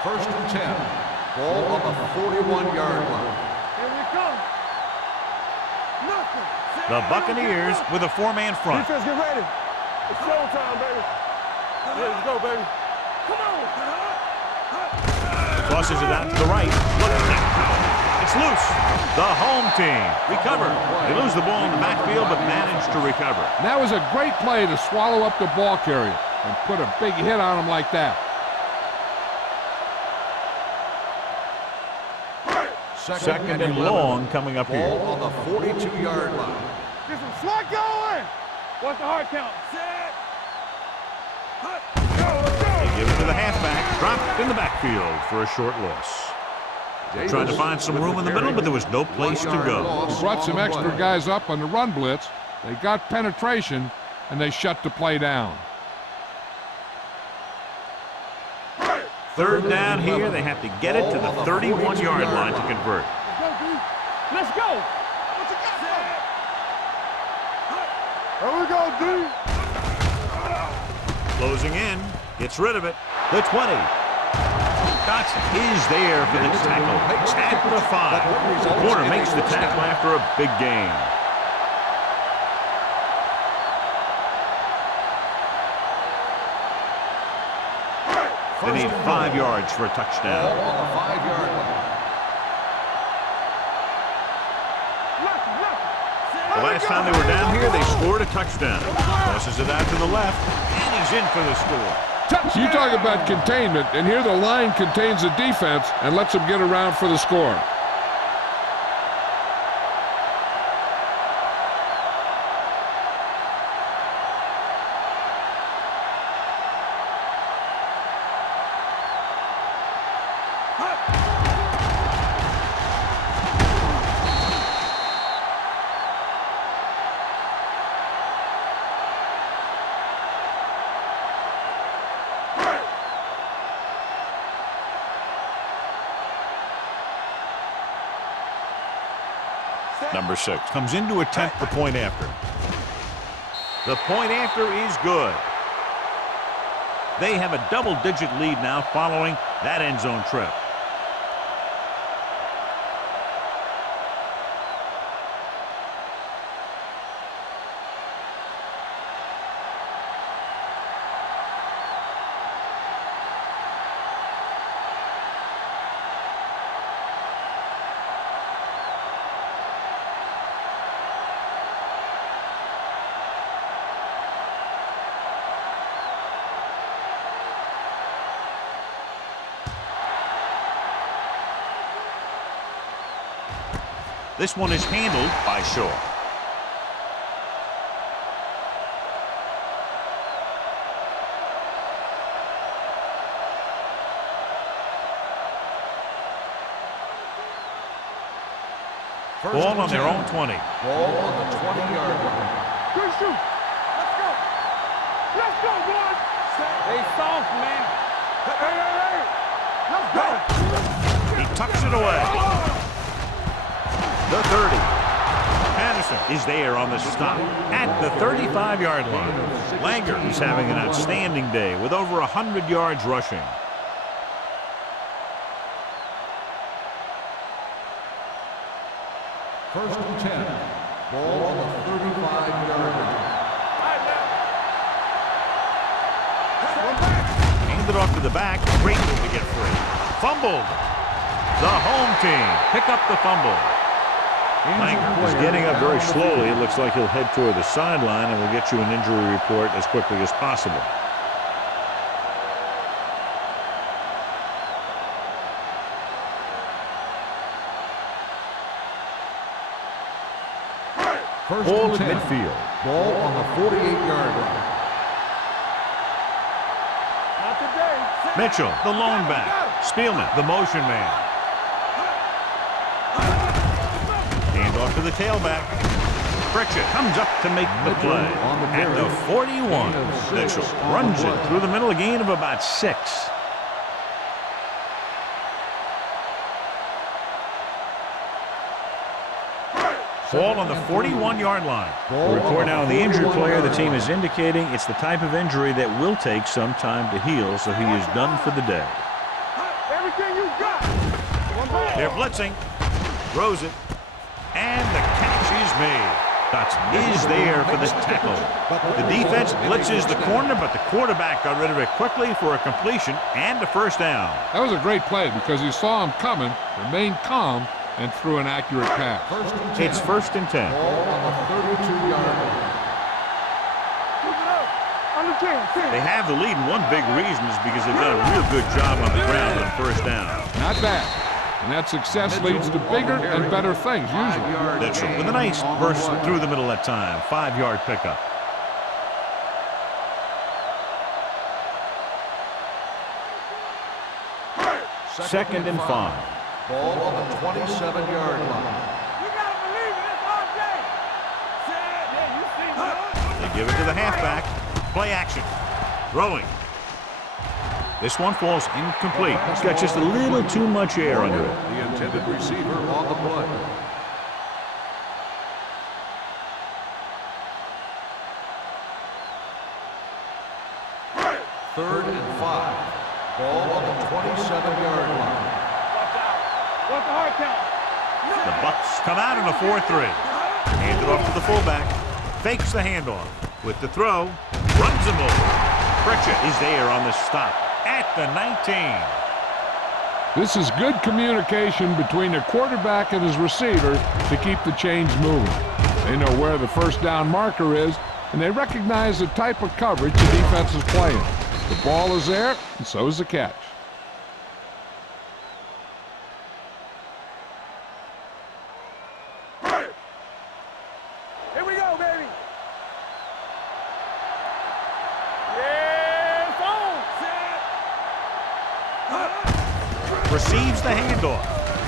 First and 10. Ball on the 41-yard line. Here we come. Nothing. The Buccaneers with a 4-man front. Defense, get ready. It's showtime, baby. Let's go, baby. Come on. Tosses it out to the right. Look at that. It's loose. The home team recover. They lose the ball in the backfield but manage to recover. And that was a great play to swallow up the ball carrier and put a big hit on him like that. Second and long coming up here. Ball on the 42-yard line. Get some slot going. What's the hard count? Set. They give it to the halfback. Dropped in the backfield for a short loss. They're trying to find some room in the middle, but there was no place to go. They brought some extra guys up on the run blitz. They got penetration, and they shut the play down. Third down here. They have to get it to the 31-yard line to convert. Let's go. What you got? Here we go, D. Closing in. Gets rid of it. The 20. Dotson is there for the tackle. At the 5. The corner makes the tackle after a big gain. They need 5 yards for a touchdown. Ball on the 5-yard line. The last time they were down here, they scored a touchdown. Tosses it out to the left, and he's in for the score. You talk about containment, and here the line contains the defense and lets them get around for the score. Number 6 comes in to attempt the point after. The point after is good. They have a double-digit lead now following that end zone trip. This one is handled by Shaw. Ball on their own 20. Ball on the 20-yard line. Good shoot. Let's go. Let's go, boys. They soft, man. Hey. Let's go. He tucks it away. The 30. Patterson is there on the stop at the 35-yard line. Langer is having an outstanding day with over 100 yards rushing. First and 10. Ball on the 35-yard line. Handed off to the back. Great move to get free. Fumbled. The home team pick up the fumble. Langer is getting up very slowly. It looks like he'll head toward the sideline, and we'll get you an injury report as quickly as possible. First Ball and at 10. midfield. Ball on the 48-yard line. Not today. Mitchell, the lone back. Spielman, the motion man. Hand off to the tailback. Pritchett comes up to make the play. At the 41, Mitchell runs it through the middle, a gain of about 6. Ball on the 41-yard line. The report now on the injured player. The team is indicating it's the type of injury that will take some time to heal, so he is done for the day. Everything you got. They're blitzing. Throws it. And the catch is made. Dotson is there for the tackle. The defense blitzes the corner, but the quarterback got rid of it quickly for a completion and a first down. That was a great play because he saw him coming, remained calm, and threw an accurate pass. It's first and 10. Ball on the 32-yard line. Under 10. They have the lead, and one big reason is because they've done a real good job on the ground on first down. Not bad. And that success leads to bigger and better things, usually. Mitchell with a nice burst through the middle that time. 5-yard pickup. Second and 5. Ball on the 27-yard line. You gotta believe it. It's all day. Yeah, you see that. They give it to the halfback. Play action. Throwing. This one falls incomplete. It's got just a little too much air under it. The intended receiver on the play. Third and 5. Ball on the 27-yard line. What's the hard count? The Bucs come out in a 4-3. Hand it off to the fullback. Fakes the handoff. With the throw, runs him over. Pritchett is there on the stop at the 19. This is good communication between the quarterback and his receiver to keep the chains moving. They know where the first down marker is, and they recognize the type of coverage the defense is playing. The ball is there, and so is the catch. Here we go, baby. Yeah, it's on. Receives the handoff.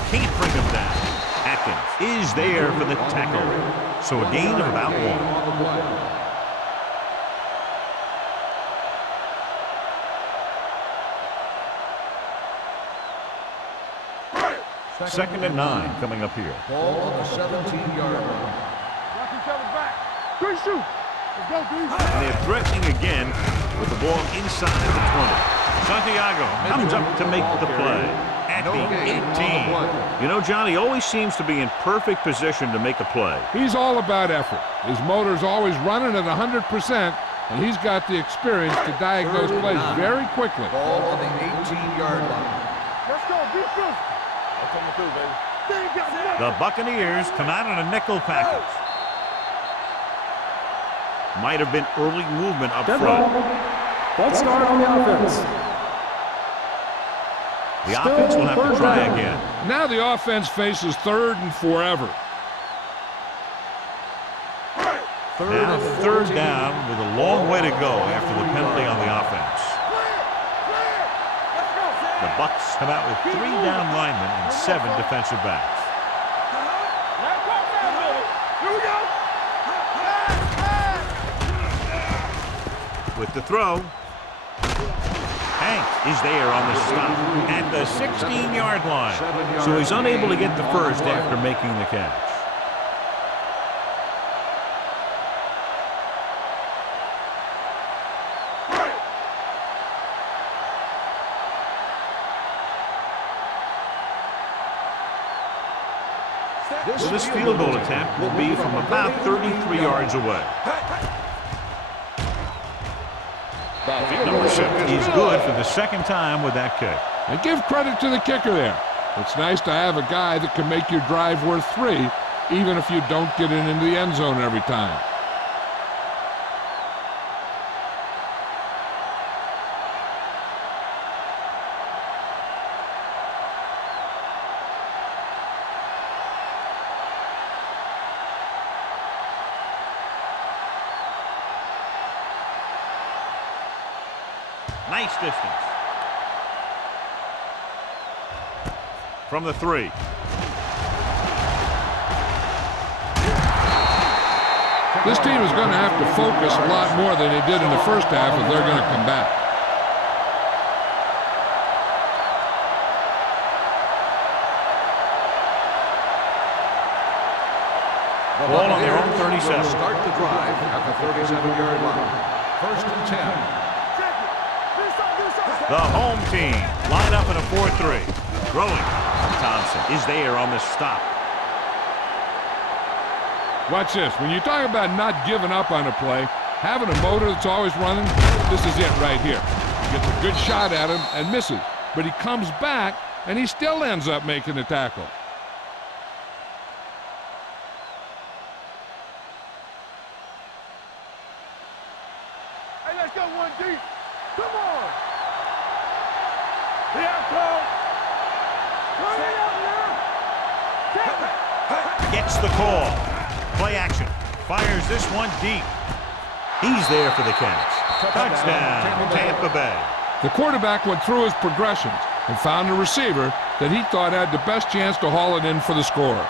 Can't bring him down. Atkins is there for the tackle. So a gain of about 1. Second and 9 coming up here. Ball on the 17-yard line. Watch each other back. Good shoot. Let's go, dude. And they're threatening again with the ball inside the 20. Santiago comes up to make the play at the 18. You know, Johnny always seems to be in perfect position to make a play. He's all about effort. His motor's always running at 100%, and he's got the experience to diagnose plays very quickly. Ball on the 18-yard line. Let's go. Be good. I'm coming through, baby. The Buccaneers come out in a nickel package. Might have been early movement up Dead front. ball. False start on the offense. The offense will have to try again. Now the offense faces third and forever. Now third down with a long way to go after the penalty on the offense. The Bucs come out with 3 down linemen and 7 defensive backs. Here we go. With the throw, Hank is there on the stop at the 16-yard line. So he's unable to get the first after making the catch. So this field goal attempt will be from about 33 yards away. Number 6 is good for the second time with that kick. And give credit to the kicker there. It's nice to have a guy that can make your drive worth 3 even if you don't get it into the end zone every time. Nice distance. From the 3. This team is going to have to focus a lot more than they did in the first half if they're going to come back. Ball on their own 37. Start the drive at the 37-yard line. First and 10. The home team line up in a 4-3. Throwing. Thompson is there on the stop. Watch this. When you talk about not giving up on a play, having a motor that's always running, this is it right here. He gets a good shot at him and misses. But he comes back, and he still ends up making the tackle. Hey, let's go one deep. Come on. Here come. Turn it up now. Gets the call. Play action. Fires this one deep. He's there for the catch. Touchdown, Tampa Bay. The quarterback went through his progressions and found a receiver that he thought had the best chance to haul it in for the score.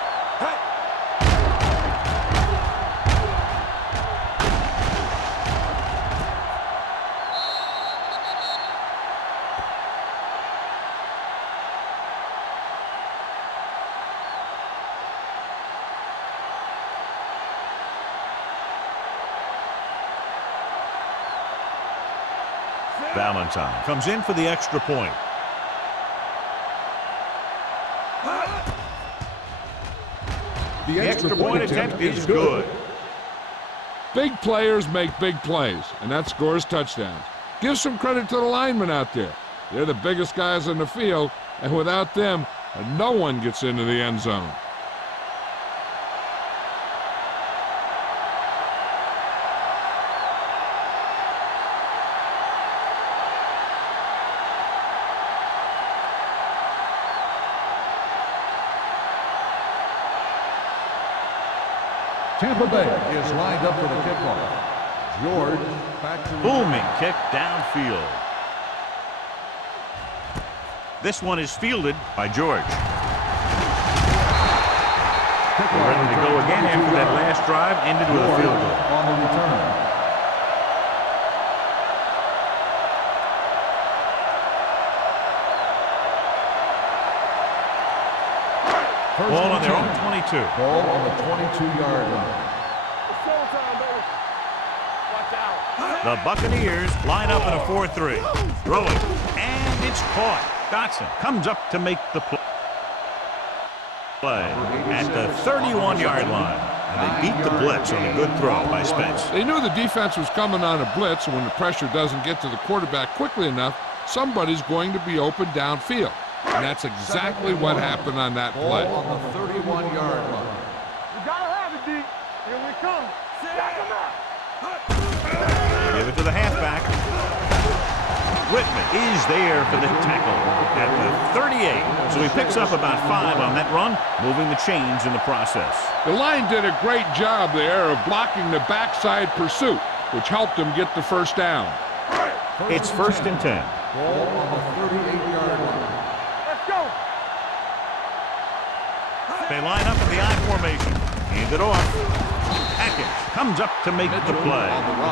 Valentine comes in for the extra point. The extra point attempt is good. Big players make big plays, and that scores touchdowns. Give some credit to the linemen out there. They're the biggest guys in the field, and without them, no one gets into the end zone. Tampa Bay is lined up for the kickoff. George back to Booming kick downfield. This one is fielded by George. We're ready to go again after that last drive ended with a field goal. On the return. Ball on their own 22. Ball on the 22-yard line. It's showtime, baby. Watch out. The Buccaneers line up in a 4-3. Throwing, and it's caught. Dotson comes up to make the play at the 31-yard line. And they beat the blitz on a good throw by Spence. They knew the defense was coming on a blitz, and when the pressure doesn't get to the quarterback quickly enough, somebody's going to be open downfield. And that's exactly what happened on that play. Ball on the 31-yard line. You gotta have it, D. Here we come. Jack him out. Give it to the halfback. Whitman is there for the tackle at the 38. So he picks up about 5 on that run, moving the chains in the process. The line did a great job there of blocking the backside pursuit, which helped him get the first down. It's first and 10. Ball on the 38-yard line. Let's go. They line up in the I formation. Hand it off. Atkins comes up to make the play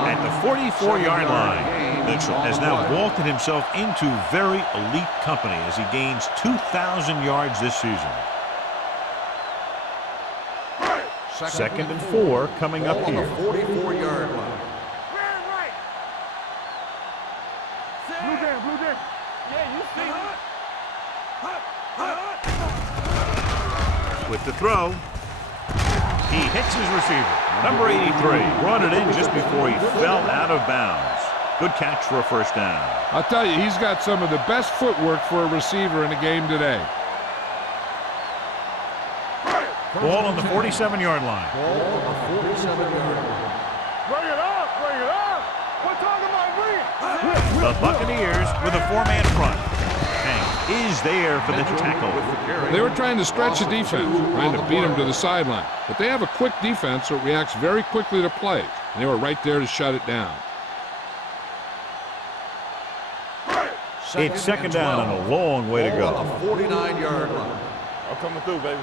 at the 44-yard line. Mitchell has now vaulted himself into very elite company as he gains 2,000 yards this season. Second and 4 coming up here. 44-yard line. Right. Blue jam. Yeah, you see it. With the throw, he hits his receiver. Number 83 brought it in just before he fell out of bounds. Good catch for a first down. I'll tell you, he's got some of the best footwork for a receiver in the game today. Ball on the 47-yard line. Ball on the 47-yard line. Bring it up, bring it up. We're talking about bring it. The Buccaneers with a four-man front. Hank is there for the tackle. They were trying to stretch the defense, trying to beat them to the sideline. But they have a quick defense that reacts very quickly to plays. And they were right there to shut it down. It's second down and a long way to go. On the 49-yard line. I'm coming through, baby.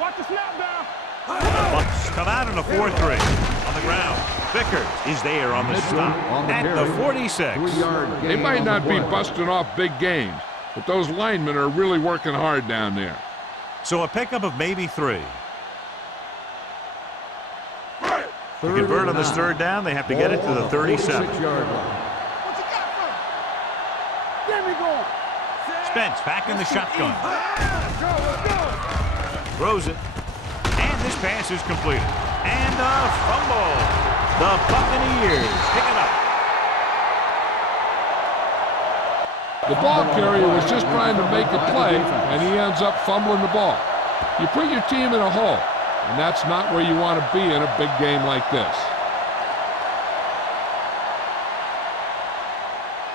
Watch the snap down. The Bucs come out in a 4-3 on the ground. Vickers is there on the stop at the 46. 3-yard They gain might on not the be play. busting off big games, but those linemen are really working hard down there. So a pickup of maybe 3. To Third convert and on this 9. third down, they have to get it to Ball the on 37. 46-yard line. What you got for me? Get me going. Spence back in the shotgun. Let's go, let's go. Throws it. And this pass is completed. And a fumble. The Buccaneers pick it up. The ball carrier was just trying to make a play, and he ends up fumbling the ball. You put your team in a hole, and that's not where you want to be in a big game like this.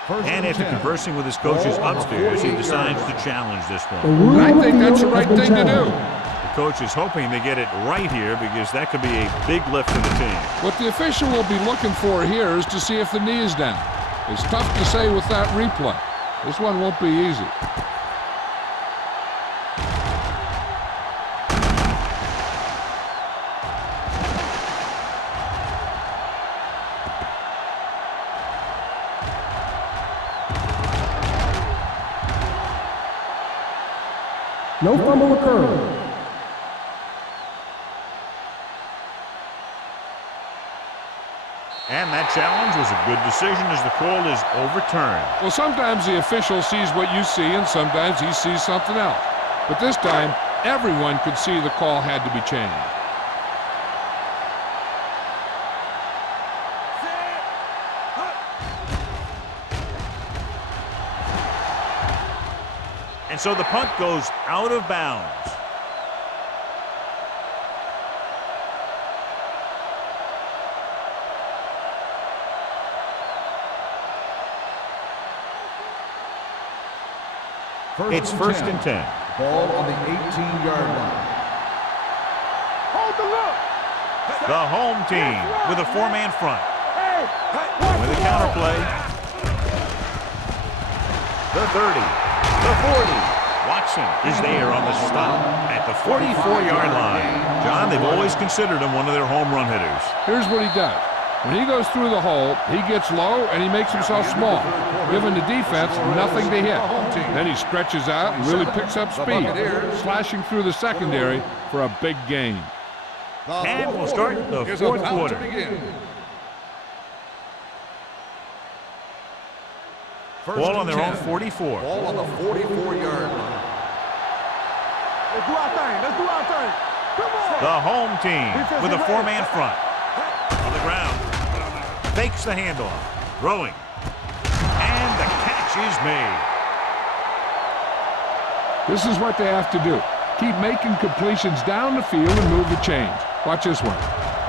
And after conversing with his coaches upstairs, he decides to challenge this one. And I think that's the right thing to do. The coach is hoping they get it right here because that could be a big lift for the team. What the official will be looking for here is to see if the knee is down. It's tough to say with that replay. This one won't be easy. No fumble occurred. And that challenge was a good decision as the call is overturned. Well, sometimes the official sees what you see, and sometimes he sees something else. But this time, everyone could see the call had to be changed. And so the punt goes out of bounds. It's first and 10. Ball on the 18-yard line. Hold the look. The home team with a four-man front. Hey, With a counter play. The 30. The 40. Watson is there on the stop at the 44-yard line. John, they've always considered him one of their home run hitters. Here's what he does. When he goes through the hole, he gets low and he makes himself small, giving the defense nothing to hit. Then he stretches out and really picks up speed, slashing through the secondary for a big gain. And we'll start the fourth quarter. Ball on their own 44. Ball on the 44-yard line. let's do our thing. Let's do our thing. Come on. The home team with a four-man front. On the ground. Fakes the handoff. Throwing. And the catch is made. This is what they have to do. Keep making completions down the field and move the chains. Watch this one.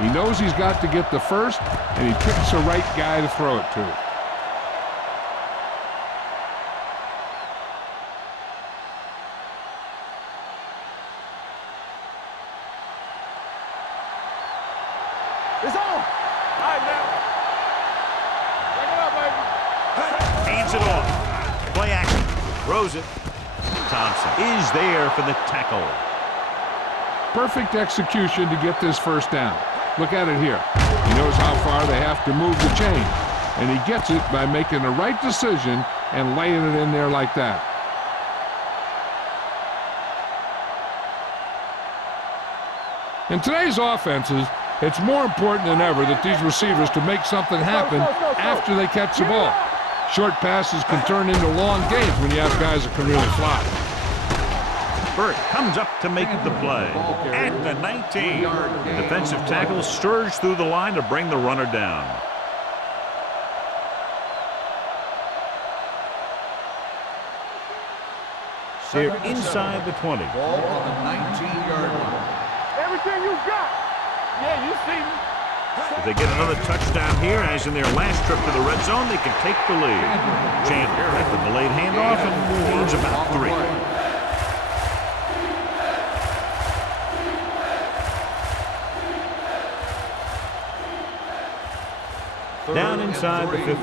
He knows he's got to get the first, and he picks the right guy to throw it to. It's on. All right, now. Bring it up, baby. Hands it off. Play action. Throws it. Thompson is there for the tackle. Perfect execution to get this first down. Look at it here. He knows how far they have to move the chain, and he gets it by making the right decision and laying it in there like that. In today's offenses, it's more important than ever that these receivers to make something happen after they catch the ball. Short passes can turn into long gains when you have guys that can really fly. Burt comes up to make the play. At the 19. The defensive tackle surged through the line to bring the runner down. They're inside the 20. Ball on the 19-yard line. Everything you got. Yeah, you see me. If they get another touchdown here, as in their last trip to the red zone, they can take the lead. Chandler at the delayed handoff and needs about 3. Down inside the 15.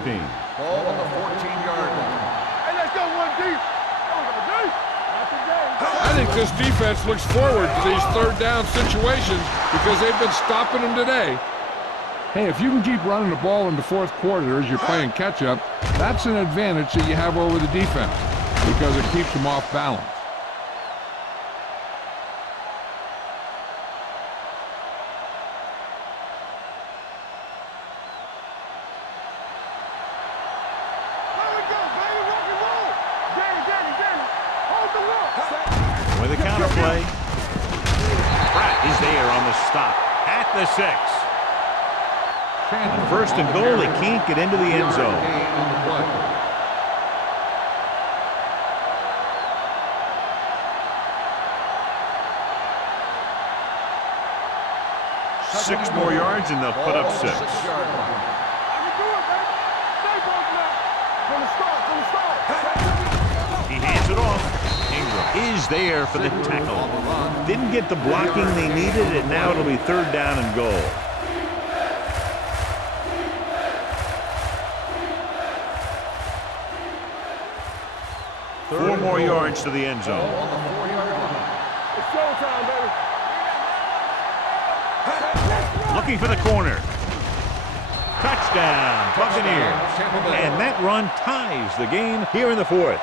Ball on the 14-yard line. Hey, let's go one deep. Not today. I think this defense looks forward to these third down situations because they've been stopping them today. Hey, if you can keep running the ball in the fourth quarter as you're playing catch-up, that's an advantage that you have over the defense because it keeps them off balance. There we go, baby. Rock and roll. Danny. Hold the look. With a counter play. Pratt is there on the stop at the 6. On first and goal, they can't get into the end zone. On the play. Six more yards and they'll put up 6. 6-yard line. I can do it, baby. Stay both now. From the start. He hands it off. Ingram is there for the tackle. Didn't get the blocking they needed, and now it'll be third down and goal. Four more yards to the end zone. On the 4-yard line. It's showtime, baby. Looking for the corner. Touchdown, Buccaneers. And that run ties the game here in the 4th.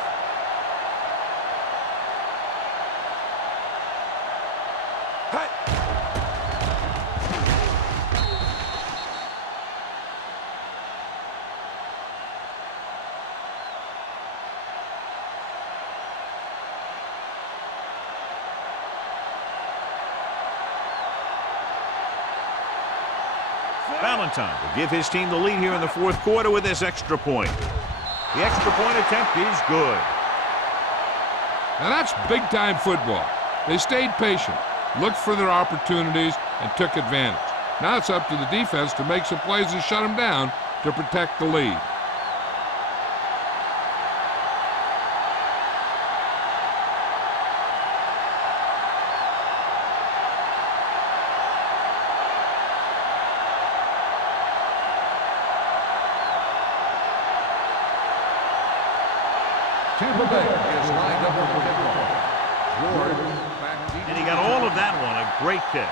Valentine will give his team the lead here in the 4th quarter with this extra point. The extra point attempt is good. Now that's big-time football. They stayed patient, looked for their opportunities, and took advantage. Now it's up to the defense to make some plays and shut them down to protect the lead. Tampa Bay is lined up for the kickoff. George back deep. And he got all of that one. A great kick.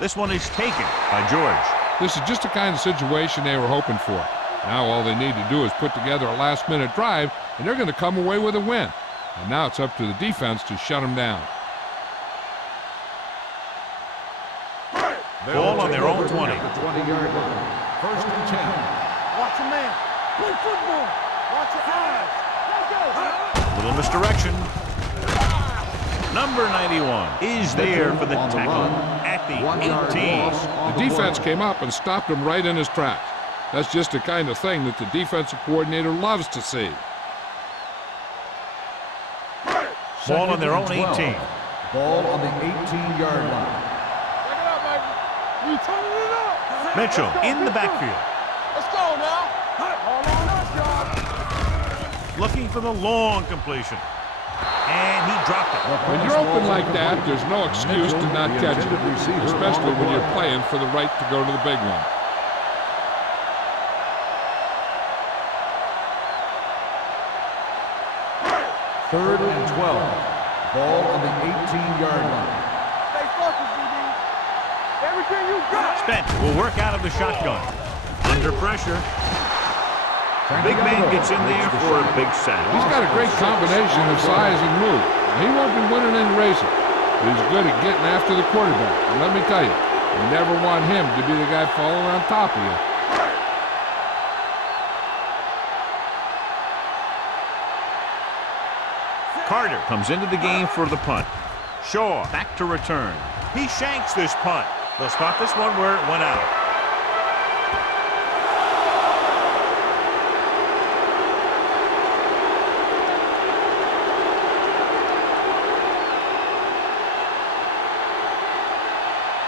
This one is taken by George. This is just the kind of situation they were hoping for. Now all they need to do is put together a last-minute drive, and they're going to come away with a win. And now it's up to the defense to shut them down. Ball on their own 20. At the 20-yard line. First and 10. Watch your man. Play football. Watch your eyes. Let's go. Little misdirection. Number 91 is there for the tackle at the 18. The defense came up and stopped him right in his tracks. That's just the kind of thing that the defensive coordinator loves to see. Ball on their own 18. Ball on the 18-yard line. Check it out, baby. We turning it up. Mitchell in the backfield. Let's go now. Hold on up, y'all. Looking for the long completion. And he dropped it. When you're open like that, there's no excuse to not catch it, especially when you're playing for the right to go to the big one. Third and 12. Ball on the 18-yard line. Stay focused, DB. Everything you got. Spence will work out of the shotgun. Under pressure. Big man gets in there for a big sack. He's got a great combination of size and move. He won't be winning any races, but he's good at getting after the quarterback. And let me tell you, you never want him to be the guy falling on top of you. Carter comes into the game for the punt. Shaw back to return. He shanks this punt. They'll spot this one where it went out.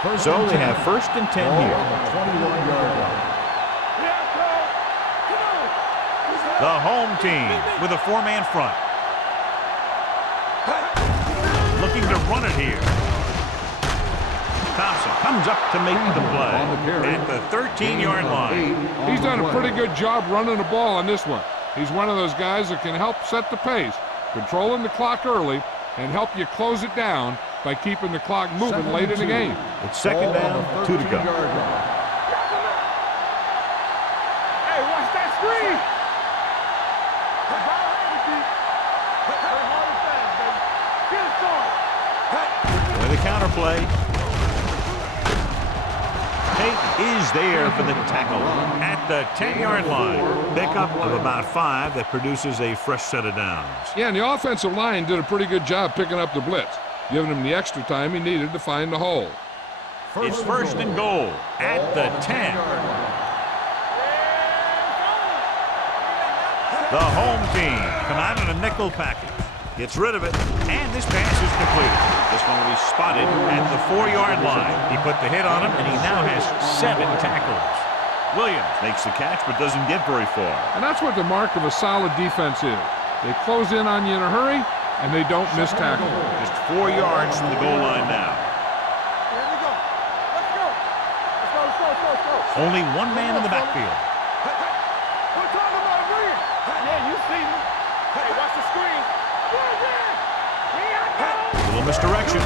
So they have 1st and 10 Ball here. on the 21-yard line. The home team with a 4-man front. Looking to run it here. Thompson comes up to make the play at the 13-yard line. He's done a pretty good job running the ball on this one. He's one of those guys that can help set the pace, controlling the clock early, and help you close it down by keeping the clock moving late in the game. It's 2nd down, 2 to go. Hey, watch that screen. With a counterplay. Tate is there for the tackle at the 10-yard line. Pickup of about 5 that produces a fresh set of downs. Yeah, and the offensive line did a pretty good job picking up the blitz, giving him the extra time he needed to find the hole. It's 1st and goal at the 10. The home team come out in a nickel package. Gets rid of it, and this pass is completed. This one will be spotted at the 4-yard line. He put the hit on him, and he now has 7 tackles. Williams makes the catch, but doesn't get very far. And that's what the mark of a solid defense is. They close in on you in a hurry, and they don't miss tackle. Just 4 yards from the goal line now. Here we go. Let's go. Let's go. Only one man in the backfield. We're talking about Reed. Yeah, you see me. Hey, watch the screen. Little misdirection.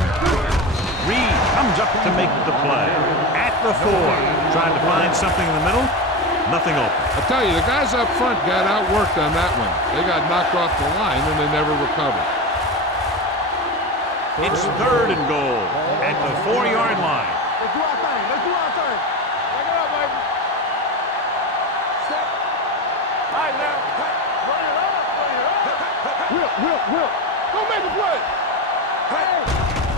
Reed comes up to make the play at the 4. Trying to find something in the middle. Nothing open. I tell you, the guys up front got outworked on that one. They got knocked off the line, and they never recovered. It's 3rd and goal at the 4-yard line. Let's do our thing. Let's do our thing. Break it up, baby. Step. All right, now. Run it up. Whip. Don't make a play. Hey,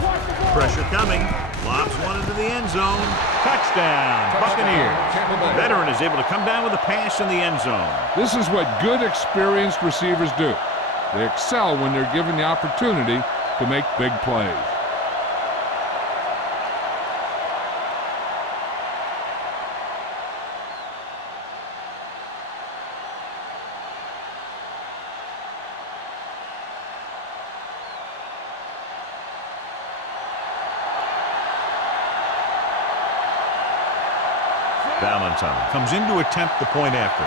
watch the ball. Pressure coming. Lobs one into the end zone. Touchdown, Buccaneers. Veteran is able to come down with a pass in the end zone. This is what good, experienced receivers do. They excel when they're given the opportunity to make big plays. Valentine comes in to attempt the point after.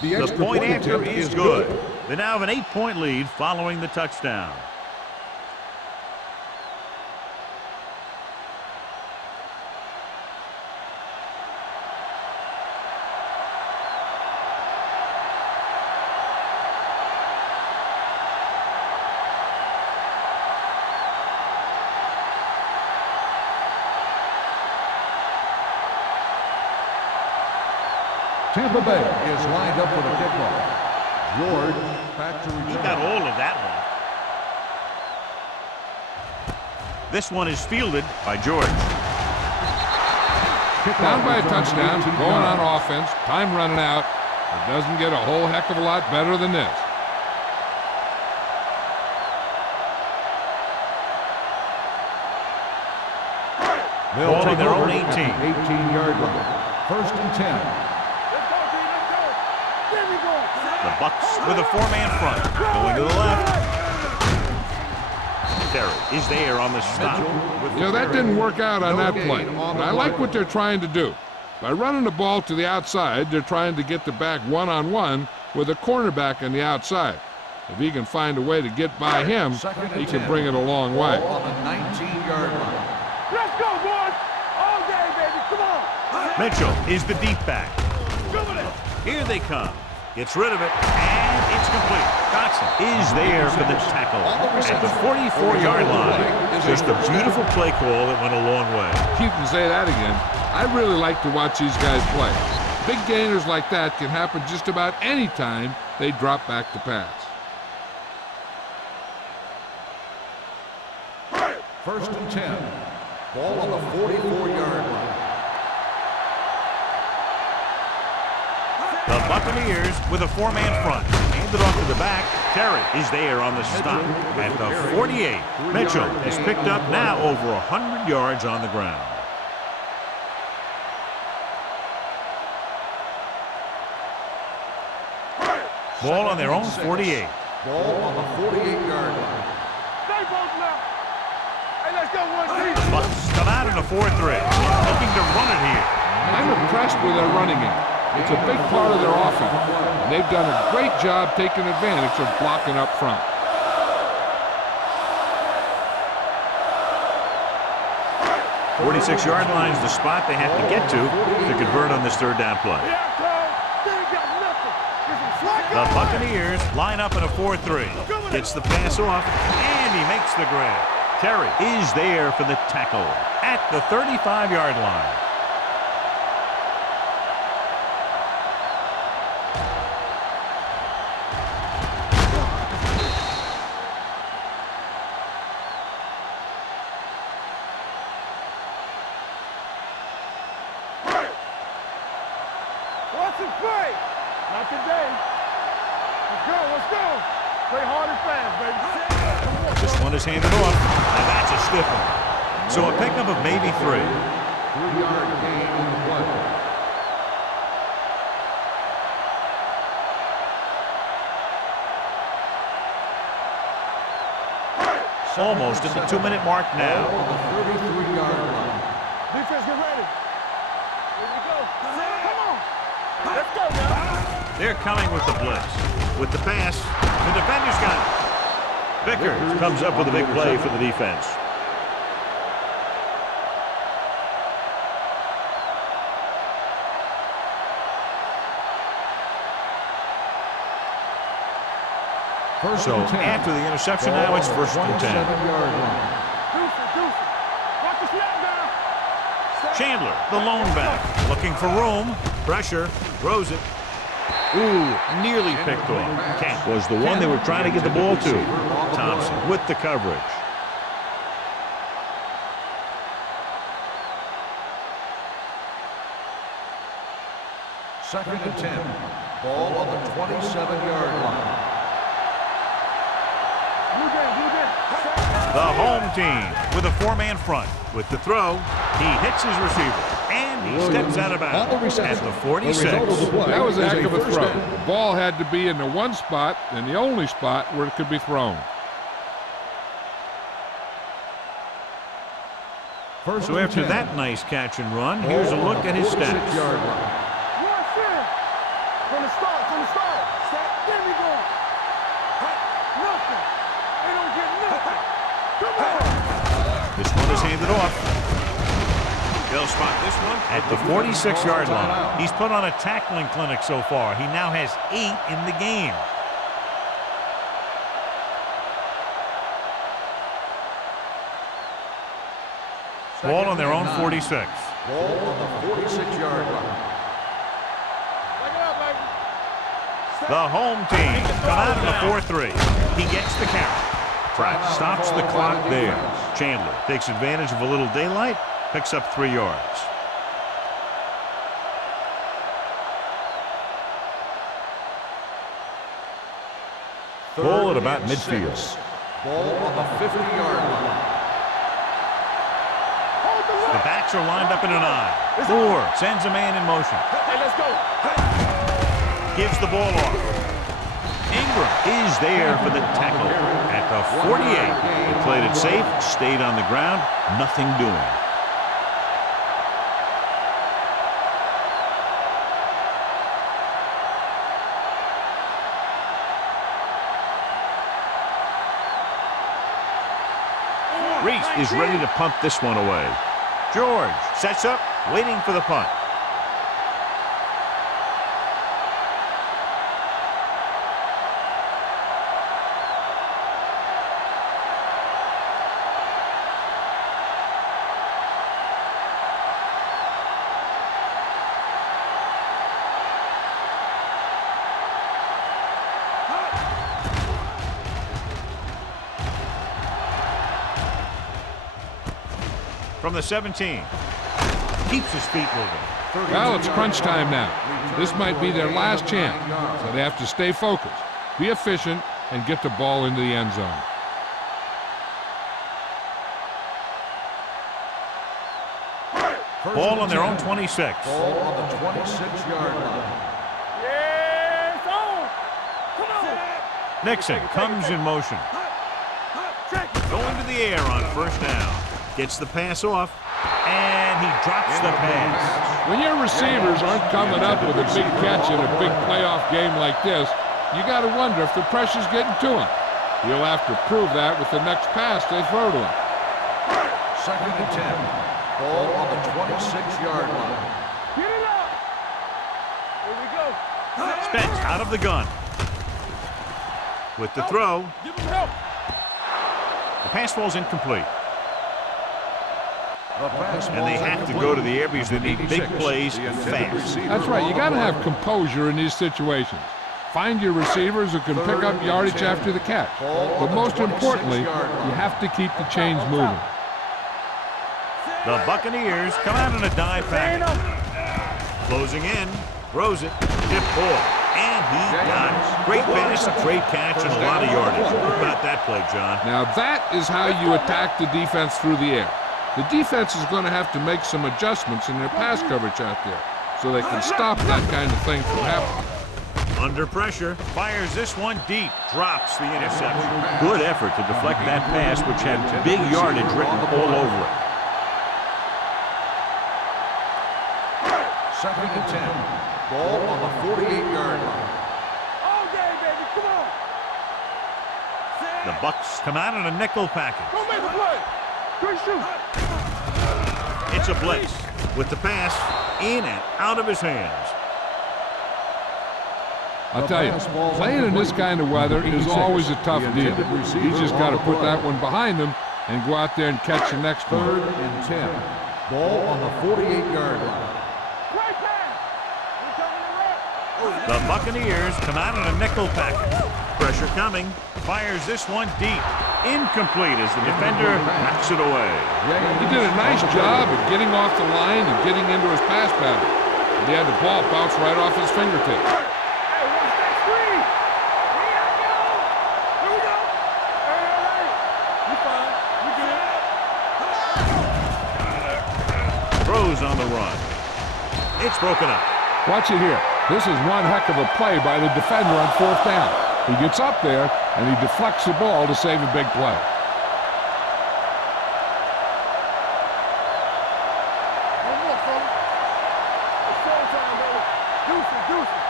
The point after is good. They now have an 8-point lead following the touchdown. Tampa Bay is lined up for the kickoff. George back to return. He got all of that one. This one is fielded by George. Down by a touchdown, going on offense, time running out. It doesn't get a whole heck of a lot better than this. They'll take their own 18. 18-yard line. 1st and 10. Let's go, D. Let's go. There we go. The Bucks with a 4-man front. Going to the left. Terry is there on the stop. You know, that didn't work out on that play. But I like what they're trying to do. By running the ball to the outside, they're trying to get the back one-on-one with a cornerback on the outside. If he can find a way to get by him, he can bring it a long way. On the 19-yard line. Let's go, boys. All day, baby. Come on. Mitchell is the deep back. Here they come. Gets rid of it, and it's complete. Dotson is there for the tackle at the 44-yard line. Just a beautiful play call that went a long way. You can say that again. I really like to watch these guys play. Big gainers like that can happen just about any time they drop back to pass. 1st and 10. Ball on the 44-yard line. The Buccaneers with a four-man front. Handed off to the back. Terry is there on the stop at the 48. Mitchell is picked up now over 100 yards on the ground. Ball on their own 48. Ball on the 48-yard line. Stay both now. Hey, let's go, one team. Bucks come out in a 4-3. Looking to run it here. I'm impressed with their running game. It's a big part of their offense. And they've done a great job taking advantage of blocking up front. The 46-yard line is the spot they have to get to convert on this third down play. Yeah, Cole. They ain't got nothing. This is slack The Buccaneers line up in a 4-3. Gets the pass off, and he makes the grab. Terry is there for the tackle at the 35-yard line. Watch it play. Not today. Let's go, let's go. Play hard and fast, baby. This one is handed off, and that's a stiff one. So a pickup of maybe 3. 3-yard gain on the play. Almost at the 2-minute mark now. Ball on the 33-yard line. Defense, get ready. Here we go. Come on. Let's go now. They're coming with the blitz. With the pass, the defender's got it. Vickers comes up with a big play for the defense. So after the interception, now it's first and 10. 27-yard line. Deuce. Watch the snap down. Chandler, the lone back, looking for room. Pressure, throws it. Ooh, nearly picked off. Kent was the one they were trying to get the ball to. Thompson with the coverage. Second and 10. Ball on the 27-yard line. The home team with a four-man front. With the throw, he hits his receiver, and he steps out of bounds at the 46. That was a heck of a throw. The ball had to be in the one spot and the only spot where it could be thrown. So after that nice catch and run, here's a look at his stats. From the start. There we go. Nothing. They don't get nothing. Come on. This one is handed off. They'll spot this one at the 46-yard line. He's put on a tackling clinic so far. He now has 8 in the game. Ball on their own 46. Ball on the 46-yard line. The home team come out in the 4-3. He gets the count. Pratt stops the clock there. Chandler takes advantage of a little daylight, picks up 3 yards. Ball at about midfield. Ball on the 50-yard line. The backs are lined up in an I. Moore sends a man in motion. Hey, let's go. Gives the ball off. Ingram is there for the tackle at the 48. He played it safe, stayed on the ground, nothing doing. Reese is ready to punt this one away. George sets up, waiting for the punt. From the 17. Keeps his feet moving. Well, it's crunch time now. This might be their last chance, so they have to stay focused, be efficient, and get the ball into the end zone. Ball on their own 26. Ball on the 26-yard line. Yes, on. Come on. Nixon comes in motion. Going to the air on first down. Gets the pass off, and he drops the pass. When your receivers aren't coming up with a big catch in a big playoff game like this, you got to wonder if the pressure's getting to him. He'll have to prove that with the next pass they throw to him. 2nd and 10. Ball on the 26-yard line. Get it up. Here we go. Spence out of the gun. With the throw, Give him help. the pass falls incomplete. The pass And they have to go to the air because they need big plays fast. That's right. You got to have composure in these situations. Find your receivers who can pick up yardage after the catch. But most importantly, you have to keep the chains moving. The Buccaneers come out in a dive package. Closing in, throws it, tip ball, and he got it. Great pass, great catch, and a lot of yardage. What about that play, John? Now that is how you attack the defense through the air. The defense is going to have to make some adjustments in their pass coverage out there so they can stop that kind of thing from happening. Under pressure, fires this one deep, drops the interception. Good effort to deflect that pass, which had big yardage written all over it. 2nd and 10. Ball on the 48-yard line. All day, baby. Come on. The Bucs come out in a nickel package. Go make a play. Good shoot. It's a blitz with the pass in and out of his hands. I'll tell you, playing in this kind of weather is always a tough deal. He's just got to put that one behind him and go out there and catch the next one. 3rd and 10. Ball on the 48-yard line. Great pass. We coming to left. The Buccaneers come out in a nickel package. Pressure coming, fires this one deep. Incomplete as the defender knocks it away. He did a nice job of getting off the line and getting into his pass pattern. And he had the ball bounce right off his fingertips. Hey, watch that screen. Here I go. Here we go. Hey, you fine. We good. Throws on the run. It's broken up. Watch it here. This is one heck of a play by the defender on 4th down. He gets up there, and he deflects the ball to save a big play. One more, fella. It's short time, baby. Deuce it.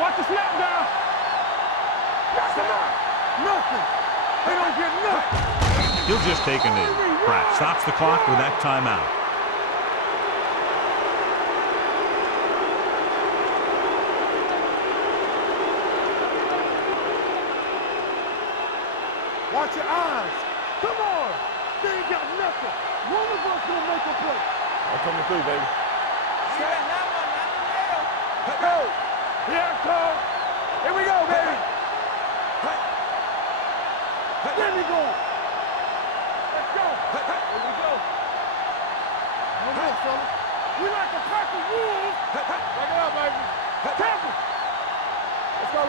Watch the snap down. Knock him out. Nothing. They don't get nothing. He'll just take a knee. Pratt stops the clock with that timeout. Watch your eyes. Come on. They ain't got nothing. One of us gonna make a play. I'm coming through, baby. Set. Go. Here I come. Here we go, baby. There we go. Let's go. Here we go. One more, fella. We like a pack of wolves. Back it up, baby. Tampa. Let's go.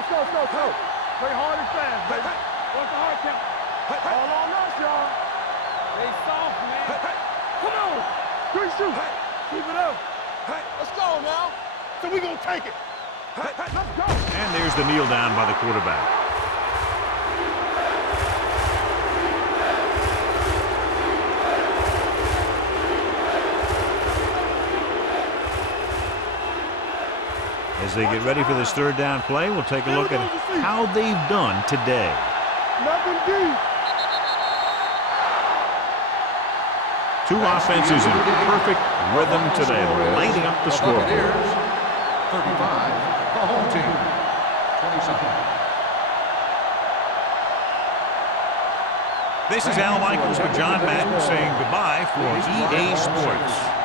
Play hard and fast, baby. What's the hard count? All on us, y'all. They soft, man. Come on. Good shoot. Keep it up. Let's go now. So we gonna take it. Let's go. And there's the kneel down by the quarterback. As they get ready for this 3rd down play, we'll take a look at how they've done today. Nothing deep. Two offenses in perfect rhythm today, lighting up the score. Buccaneers, 35. The home team, 27. This is Al Michaels with John Madden saying goodbye for EA Sports.